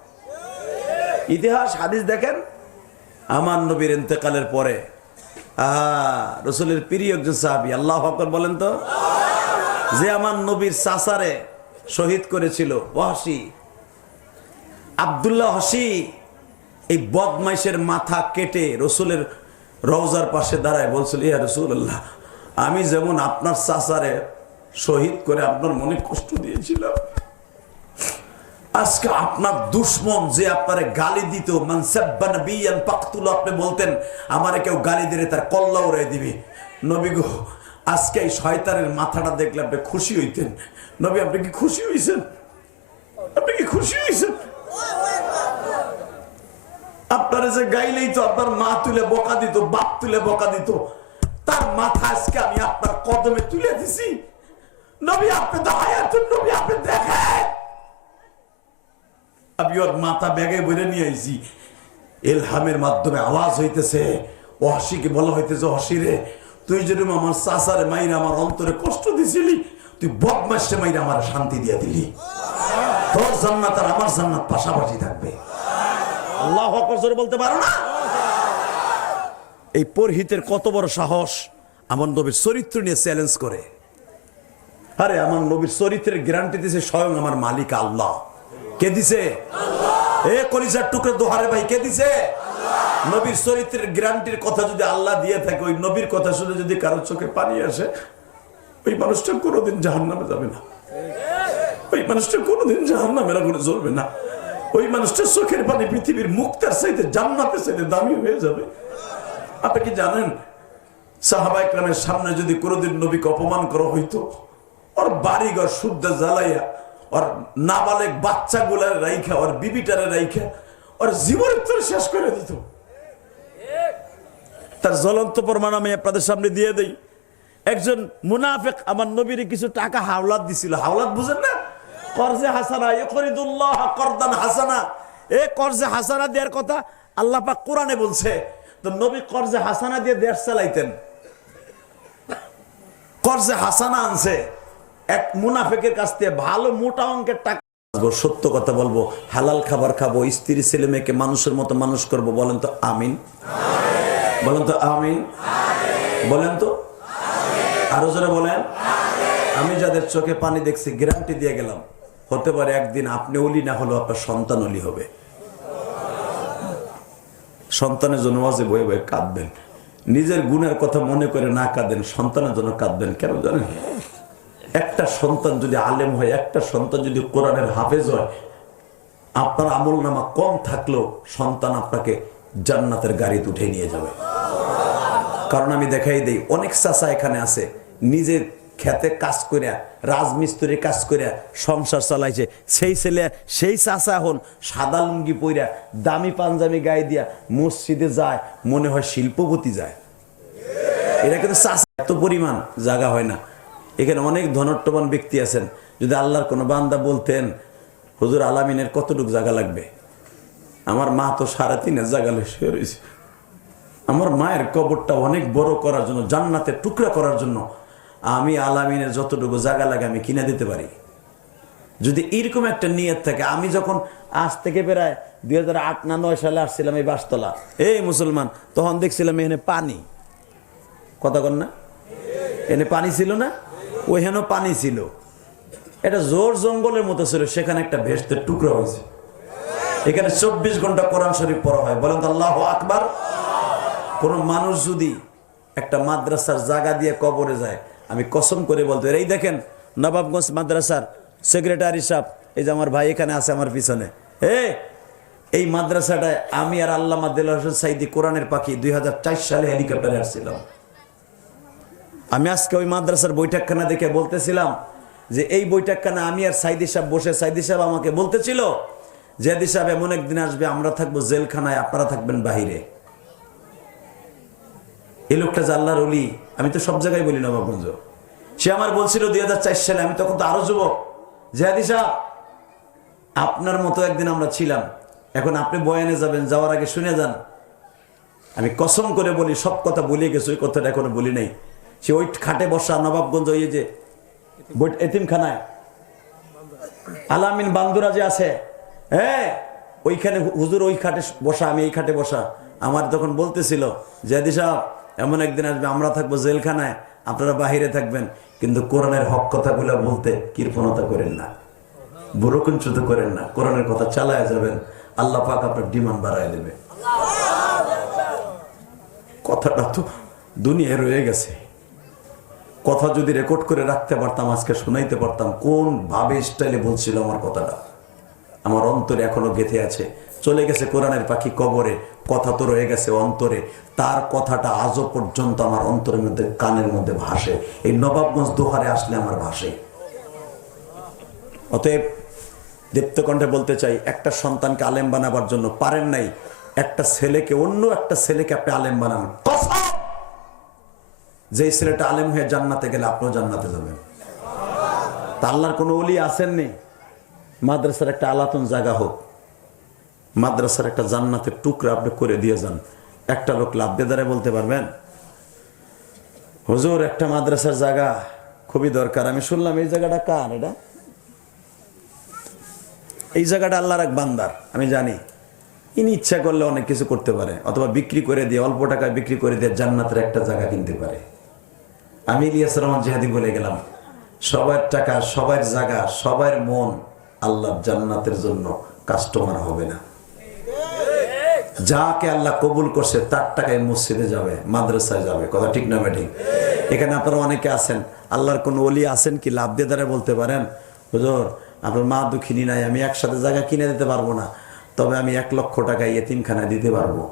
ইতিহাস হাদিস দেখেন, আমার নবীর ইন্তেকালের পরে রসুলের প্রিয় একজন সাহাবী, আল্লাহু আকবার বলেন তো, যে আমার নবীর চাচারে শহীদ করেছিল, ওয়াহশী, আব্দুল্লাহ ওয়াহশী, এই বদমাইশের মাথা কেটে রসুলের রওজার পাশে দাঁড়ায় বলছিল, ইয়া রাসূলুল্লাহ, আমি যেমন আপনার চাচারে শহীদ করে আপনার মনে কষ্ট দিয়েছিলাম, আজকে আপনার দুশ্মন যে আপনারে গালি দিত, মান সাব্বা নাবিয়ান ফাকতুলু, আপনি বলতেন আমারে কেউ গালি দিলে তার কল্লা উড়াই দিবি। নবী গো, আজকে এই শয়তানের মাথাটা দেখলে আপনি খুশি হইতেন। নবী, আপনি কি খুশি হইছেন? আপনি কি খুশি হইছেন? আপনারা যে গাইলেই তো আপনার মা তুলে বকা দিত, বাপ তুলে বকা দিত, তার মাথা আজকে আমি আপনার কদমে তুলে দিছি। নবী, আপনি তো হায়াতুন নবী, আপনি দেখেন আমি ওর মাথা ব্যাগে বইরে নিয়ে আইছি। এলহামের মাধ্যমে আওয়াজ হইতেছে, ওয়াসিকে বলা হইতেছে, হসিরে তুই যেরকম আমার চাচারে মাইরা আমার অন্তরে কষ্ট দিছিলি, তুই বদমাশে মাইরা আমার শান্তি দিয়ে দিলি। তোর জান্নাত আর আমার জান্নাত পাশাপাশি থাকবে। আল্লাহু আকবার জোরে বলতে পারো না? এই পরহিতের কত বড় সাহস, আমার নবীর চরিত্র নিয়ে চ্যালেঞ্জ করে। আরে আমার নবীর চরিত্রের গ্যারান্টি দিয়েছে স্বয়ং আমার মালিক আল্লাহ। কে দিছে? এ কলিজার টুকরা দোহারে ভাই, কে দিছে? নবীর চরিত্রের গ্যারান্টির কথা যদি আল্লাহ দিয়ে থাকে, ওই নবীর কথা শুনে যদি কারোর চোখে পানি আসে, ওই মানুষটা কোনোদিন জাহান্নামে যাবে না। ওই মানুষটা কোনোদিন জাহান্নামের আগুনে জ্বলবে না। ওই মানুষটার চোখের পানি পৃথিবীর মুক্তার চাইতে, জান্নাতের চাইতে দামি হয়ে যাবে। আপনি কি জানেন, সাহাবা ইকরামের সামনে যদি কোনোদিন নবীকে অপমান করা হইতো, ওর বাড়িঘর শুদ্ধ জ্বালাইয়া, ওর নাবালেক বাচ্চা গুলার রাইখা, ওর বিবিটারে রাইখা, ওর জীবনের তোরে শেষ করে দিত। তার জ্বলন্ত প্রমাণ আমি আপনাদের সামনে দিয়ে দেই। একজন মুনাফিক আমার নবীর কিছু টাকা হাওলাত দিছিল। হাওলাত বুঝেন না? কর্জে হাসানা, ইকরিদুল্লাহ করদান হাসানা। এই কর্জে হাসানা দেওয়ার কথা আল্লাহ পাক কোরআনে বলছে। তো নবী কর্জে হাসানা দিয়ে দেশ চালাইতেন। কর্জে হাসানা আনছে এক মুনাফিকের কাছ থেকে, ভালো মোটা অঙ্কের টাকা। সত্য কথা বলবো, হালাল খাবার খাবো, স্ত্রী ছেলে মেয়েকে মানুষের মতো মানুষ করব। বলেন তো আমিন? বলেন তো আমিন? বলেন তো আরো জোরে বলেন। আমি যাদের চোখে পানি দেখছি, গ্যারান্টি দিয়ে গেলাম, হতে পারে একদিন আপনি ওলি না হলেও আপনার সন্তান ওলি হবে। সন্তানের জন্য মাঝে বয়ে বয়ে কাঁদবেন। নিজের গুণের কথা মনে করে না কাঁদেন, সন্তানের জন্য কাঁদবেন। কেন জানেন? একটা সন্তান যদি আলেম হয়, একটা সন্তান যদি কোরআনের হাফেজ হয়, আপনার আমল নামা কম থাকলেও সন্তান আপনাকে জান্নাতের গাড়িতে উঠে নিয়ে যাবে। কারণ আমি দেখাই দেই, অনেক চাচা এখানে আছে, নিজে খেতে কাজ করিয়া, রাজমিস্ত্রি কাজ করিয়া সংসার চালাইছে। সেই ছেলে, সেই চাচা এখন সাদা লুঙ্গি পইরা, দামি পাঞ্জাবি গায়ে দিয়া মসজিদে যায়, মনে হয় শিল্পপতি যায়। এটা কিন্তু চাচা, এত পরিমাণ জায়গা হয় না। এখানে অনেক ধনট্টবান ব্যক্তি আছেন। যদি আল্লাহর কোনো বান্দা বলতেন, হুজুর আলামিনের কতটুকু জায়গা লাগবে, আমার মা তো 3.5 জায়গা শুয়ে রয়েছে। আমার মায়ের কবরটা অনেক বড় করার জন্য, জান্নাতের টুকরা করার জন্য আমি আলামিনের যতটুকু জায়গা লাগে আমি কিনে দিতে পারি। যদি এরকম একটা নিয়ত থাকে। আমি যখন আজ থেকে প্রায় 2008 না 9 সালে আসছিলাম এই বাসতলা, এই মুসলমান, তখন দেখছিলাম এখানে পানি, কথা কন না, এখানে পানি ছিল না? ওইখানেও পানি ছিল। এটা জোর জঙ্গলের মতো ছিল, সেখানে একটা ভেস্তের টুকরা হয়েছে। এখানে 24 ঘন্টা কোরআন শরীফ পড়া হয়। বলেন তো আল্লাহু আকবার। কোন মানুষ যদি একটা মাদ্রাসার জায়গা দিয়ে কবরে যায়, আমি কসম করে বলতে, এই দেখেন নবাবগঞ্জ মাদ্রাসার সেক্রেটারি সাহেব, এই যে আমার ভাই এখানে আছে আমার পিছনে, এই মাদ্রাসাটায় আমি আর আল্লামা দেলোয়ার হোসেন সাইদি কোরআনের পাখি 2004 সালে হেলিকপ্টারে আসছিলাম। আমি আজকে ওই মাদ্রাসার বৈঠকখানা দেখে বলতেছিলাম যে এই বৈঠকখানা আমি আর সাইদি সাহেব বসে, সাইদি সাহেব আমাকে বলতেছিল, জেদি সাহেব এমন একদিন আসবে আমরা থাকবো জেলখানায়, আপনারা থাকবেন বাহিরে। এই লোকটা যে আল্লাহর ওলি, আমি তো সব জায়গায় বলি নবাবগঞ্জ। সে আমার বলছিল 2004 সালে, আমি তখন তো আরো যুবক, জেহাদি সাহেব আপনার মতো একদিন আমরা ছিলাম, এখন আপনি বয়ানে যাবেন, যাওয়ার আগে শুনে যান। আমি কসম করে বলি, সব কথা বলে গেছি, ওই কথাটা এখনো বলি নাই। সে ওই খাটে বসা নবাবগঞ্জ, ওই যে এতিমখানায় আলামিন বান্দুরা যে আছে, ওইখানে হুজুর ওই খাটে বসা, আমি এই খাটে বসা। আমার তখন বলতেছিল, জেহাদি সাহেব এমন একদিন আসবে আমরা থাকবো জেলখানায়, আপনারা বাহিরে থাকবেন, কিন্তু কোরআনের হক কথাগুলো বলতে কৃপণতা করেন না, বুড়োকুঞ্চিত করেন না, কোরআনের কথা চালায় যাবেন, আল্লাহ পাক আপনার ডিমান্ড বাড়ায় দেবে। কথাটা তো দুনিয়ায় রয়ে গেছে। কথা যদি রেকর্ড করে রাখতে পারতাম, আজকে শোনাইতে পারতাম কোন ভাবে স্টাইলে বলছিল আমার কথাটা। আমার অন্তরে এখনো গেঁথে আছে। চলে গেছে কোরআনের পাখি কবরে, কথা তো রয়ে গেছে অন্তরে। তার কথাটা আজও পর্যন্ত আমার অন্তরের মধ্যে, কানের মধ্যে ভাসে। এই নবাবগঞ্জ দোহারে আসলে আমার ভাসে। অতএব দীপ্তকণ্ঠে বলতে চাই, একটা সন্তানকে আলেম বানাবার জন্য পারেন নাই, একটা ছেলেকে, অন্য একটা ছেলেকে আপনি আলেম বানান, যে ছেলেটা আলেম হয়ে জান্নাতে গেলে আপনিও জান্নাতে যাবেন। তা আল্লাহর কোনো ওলি আসেননি, মাদ্রাসার একটা আলাতন জায়গা হোক, মাদ্রাসার একটা জান্নাতের টুকরা আপনি করে দিয়ে যান। একটা লোক লাভ দিয়ে বলতে পারবেন হুজুর একটা মাদ্রাসার জায়গা খুবই দরকার। আমি শুনলাম এই জায়গাটা কার, এটা এই জায়গাটা আল্লাহর এক বান্দার, আমি জানি ইনি ইচ্ছা করলে অনেক কিছু করতে পারে, অথবা বিক্রি করে দিয়ে, অল্প টাকায় বিক্রি করে দিয়ে জান্নাতের একটা জায়গা কিনতে পারে। আমি ইলিয়াস রহমান জিহাদি বলে গেলাম, সবার টাকা, সবার জায়গা, সবার মন আল্লাহর জান্নাতের জন্য কাস্টমার হবে না। যাকে আল্লাহ কবুল করছে তার টাকায় মসজিদে যাবে, মাদ্রাসায় যাবে। কথা ঠিক না ঠিক? এখানে আপনারা অনেকে আছেন, আল্লাহর কোন ওলি আছেন কি লাভ দিয়ে দ্বারা বলতে পারেন হুজুর আপনার মা দুঃখিনী নাই, আমি একসাথে জায়গা কিনে দিতে পারবো না, তবে আমি 1 লক্ষ টাকা ইয়েতিমখানায় দিতে পারবো।